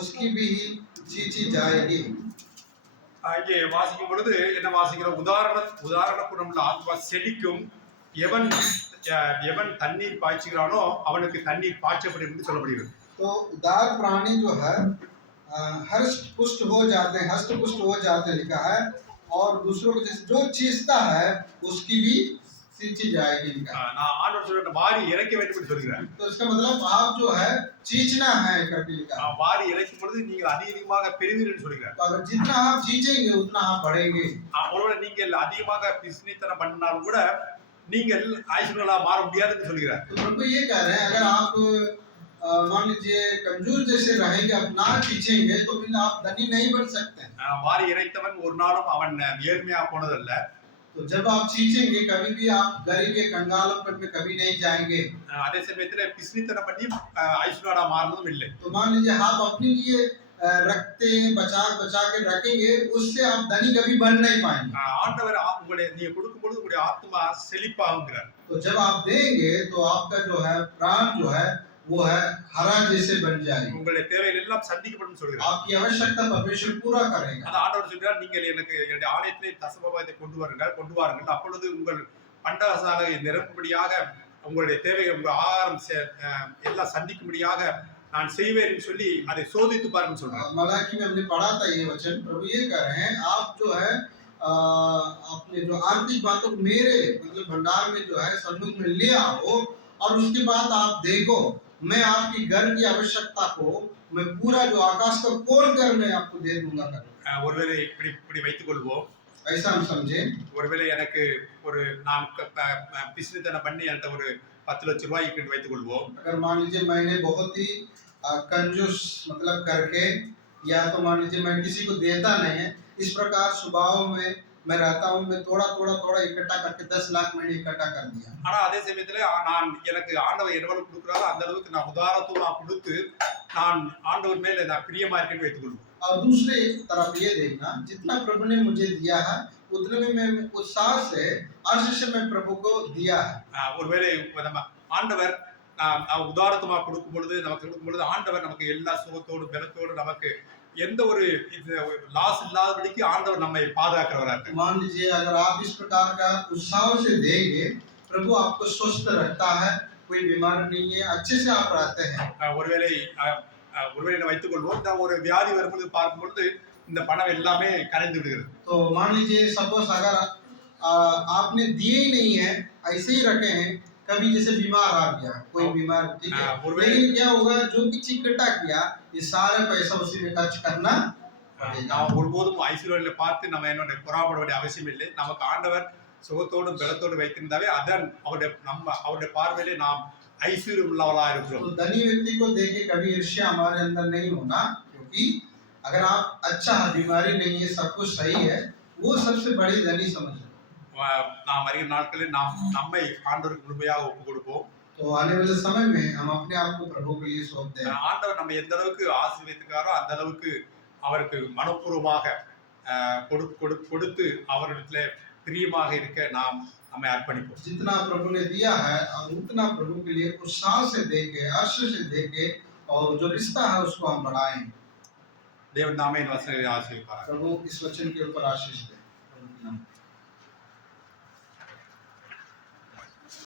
उसकी भी चीची जाएगी। இங்கே வாசிக்கும் பொழுது என்ன வாசிக்கிறோம்? உதாரண குணமுள்ள ஆத்மா செழிக்கும், எவன் தண்ணீர் பாய்ச்சுகிறானோ அவனுக்கு தண்ணீர் பாய்ச்சப்படும் என்று சொல்லப்படுகிறது. तो उदार प्राणी जो है हष्ट पुष्ट हो जाते हैं, हष्ट पुष्ट हो जाते लिखा है, और दूसरों को जो चीजता है उसकी भी सींची जाएगी लिखा है। நான் ஆண்டவர் சொல்ற வாரி இறைக்க வேண்டும் என்று சொல்கிறார். तो इसका मतलब आप जो है चीचना है करके लिखा है। வாரி இறைக்கும் பொழுது நீங்கள் அதிகமாக பெறுவீர்கள் என்று சொல்கிறார். तो अगर जितना आप चीचेंगे उतना आप बढ़ेंगे। ஒருவேளை நீங்கள் அதிகமாக பிசினித்தனம் பண்ணாலும் கூட நீங்கள் ஐஸ்வர்யங்களா மாற முடியாது என்று சொல்கிறார். तो प्रभु ये कह रहे हैं, अगर आप मान लीजिए कंजूस जैसे रहेंगे, आप ना खींचेंगे तो फिर आप धनी नहीं बन सकते। வாரி இறைத்தவன் ஒரு நாளும் அவன் ஏழ்மையா போனதல்ல. तो जब आप खींचेंगे कभी भी आप गरीब के कंगालपन में कभी नहीं जाएंगे। அதே சமயத்துல பிசினித்தனம் பண்ணி ஐஸ்வர்யங்களா மாறதும் இல்லை. तो मान लीजिए आप अपने लिए रखते बचा बचा के रखेंगे, उससे आप धनी कभी बन नहीं पाएंगे। ஆண்டவர் உங்களை நீங்க கொடுக்கும் பொழுது உங்களுடைய ஆத்மா செழிப்பாகுங்கிறார். तो जब आप देंगे तो आपका जो है प्राण जो है वो है हरा जैसे बन जाएगा। உங்களுடைய தேவைகள் எல்லாம் சந்திக்கப்படும் சொல்கிறார். आपकी आवश्यकता परमेश्वर पूरा करेगा। அந்த ஆண்டவர் சொல்றார், நீங்கள் எனக்கு என்னுடைய ஆலயத்திலே தசமபாகத்தை கொண்டு வாருங்கள், அப்பொழுது உங்கள் பண்டகசாலையை நிரப்பும்படியாக உங்களுடைய தேவைகள், உங்கள் ஆகாரம் எல்லாம் சந்திக்கும்படியாக நான் செய்வேன் என்று சொல்லி அதை சோதித்து பாருன்னு சொல்றார். मलाकी में हमने पढ़ा था ये वचन, प्रभु ये कह रहे हैं, आप जो है अपने जो आर्थिक बातों को मेरे मतलब भंडार में जो है सन्मुख में ले आओ, और उसके बाद आप देखो मैं आपकी घर की आवश्यकता को मैं पूरा जो आकाश का कोर कर मैं आपको दे दूंगा। ஒருவேளை இப்படி வைத்துக் கொள்வோம், ऐसा हम समझे। ஒருவேளை எனக்கு ஒரு நான் பிசினித்தனம் பண்ணி என்கிட்ட ஒரு 10 லட்சம் ரூபாய் இருக்கு வைத்துக் கொள்வோம். अगर मान लीजिए मैंने बहुत ही कंजूस मतलब करके, या तो मान लीजिए मैं किसी को देता नहीं है, इस प्रकार स्वभाव में मैं रहता हूँ, मैं थोड़ा इकट्ठा करके 10 लाख मैंने इकट्ठा कर दिया। ஆனா அதே சமயத்துல நான் எனக்கு ஆண்டவர் எவ்வளவு கொடுக்குறாரோ அந்த அளவுக்கு நான் உதாரத்துவமா கொடுத்து நான் ஆண்டவர் மேல நான் பிரியமா இருக்கேன்னு வைத்துக் கொள்வோம். और दूसरे तरफ ये देखना, जितना प्रभु ने मुझे दिया है उतने में मैं उत्साह से अर्श से मैं प्रभु को दिया है। ஒருவேளை நம்ம ஆண்டவர் உதாரத்துவமா கொடுக்கும் பொழுது ஆண்டவர் நமக்கு எல்லா சுகத்தோடு பலத்தோடு நமக்கு எந்த ஒரு லாஸ் இல்லாதபடிக்கு ஆண்டவர் நம்மை பாதுகாக்கிறவரா இருக்கு. मान लीजिए अगर आप इस प्रकार का उत्साह से देंगे, प्रभु आपको स्वस्थ रखता है, कोई बीमारी नहीं है, अच्छे से आप रहते हैं। ஒருவேளை வைத்துக் கொள்வோம், இந்த ஒரு வியாதி வரும்போது பார்க்கும் பொழுது இந்த பணம் எல்லாமே கரைந்து விடுகிறது. तो मान लीजिए सपोज अगर आपने दिए ही नहीं है, ऐसे ही रखे हैं, कभी जैसे बीमार आ गया कोई बीमार, ठीक है, ஒருவேளை लेकिन क्या होगा जो भी इकट्ठा किया ये सारा पैसा उसी में खर्च करना पड़ेगा। நாம் ஒருபோதும் ஐஸ்வர்யில பார்த்து நம்ம என்னோட புறாப்பட வேண்டிய அவசியம் இல்லை. நமக்கு ஆண்டவர் சுகத்தோடும் பலத்தோடு வைத்திருந்தாவே அதன் அவருடைய பார்வையிலே நாம் ஐஸ்வர்யம் உள்ளவளா இருக்கிறோம். तो धनी व्यक्ति को देख के कभी ईर्ष्या हमारे अंदर नहीं होना, क्योंकि अगर आप अच्छा है, बीमारी नहीं है, सब कुछ सही है, वो सबसे बड़ी धनी समझो। நாம் வருகிற நாட்களில் நாம் நம்மை ஆண்டவருக்கு முழுமையாக ஒப்பு கொடுப்போம். तो आने वाले समय में हम अपने आप को प्रभु के लिए सौंप दें। ஆண்டவர் நம்ம எந்த அளவுக்கு ஆசீர்வதிக்கிறாரோ அந்த அளவுக்கு அவருக்கு மனப்பூர்வமாக கொடுத்து அவரிடத்துல பிரியமாக இருக்க நாம் நம்மை அர்ப்பணிப்போம். जितना प्रभु ने दिया है और उतना प्रभु के लिए उत्साह से देके, हर्ष से देके, और जो रिश्ता है उसको हम बढ़ाएं। தேவன் நாமே இந்த வசனங்களை ஆசீர்வதிப்பார். प्रभु इस वचन के ऊपर आशीष दे।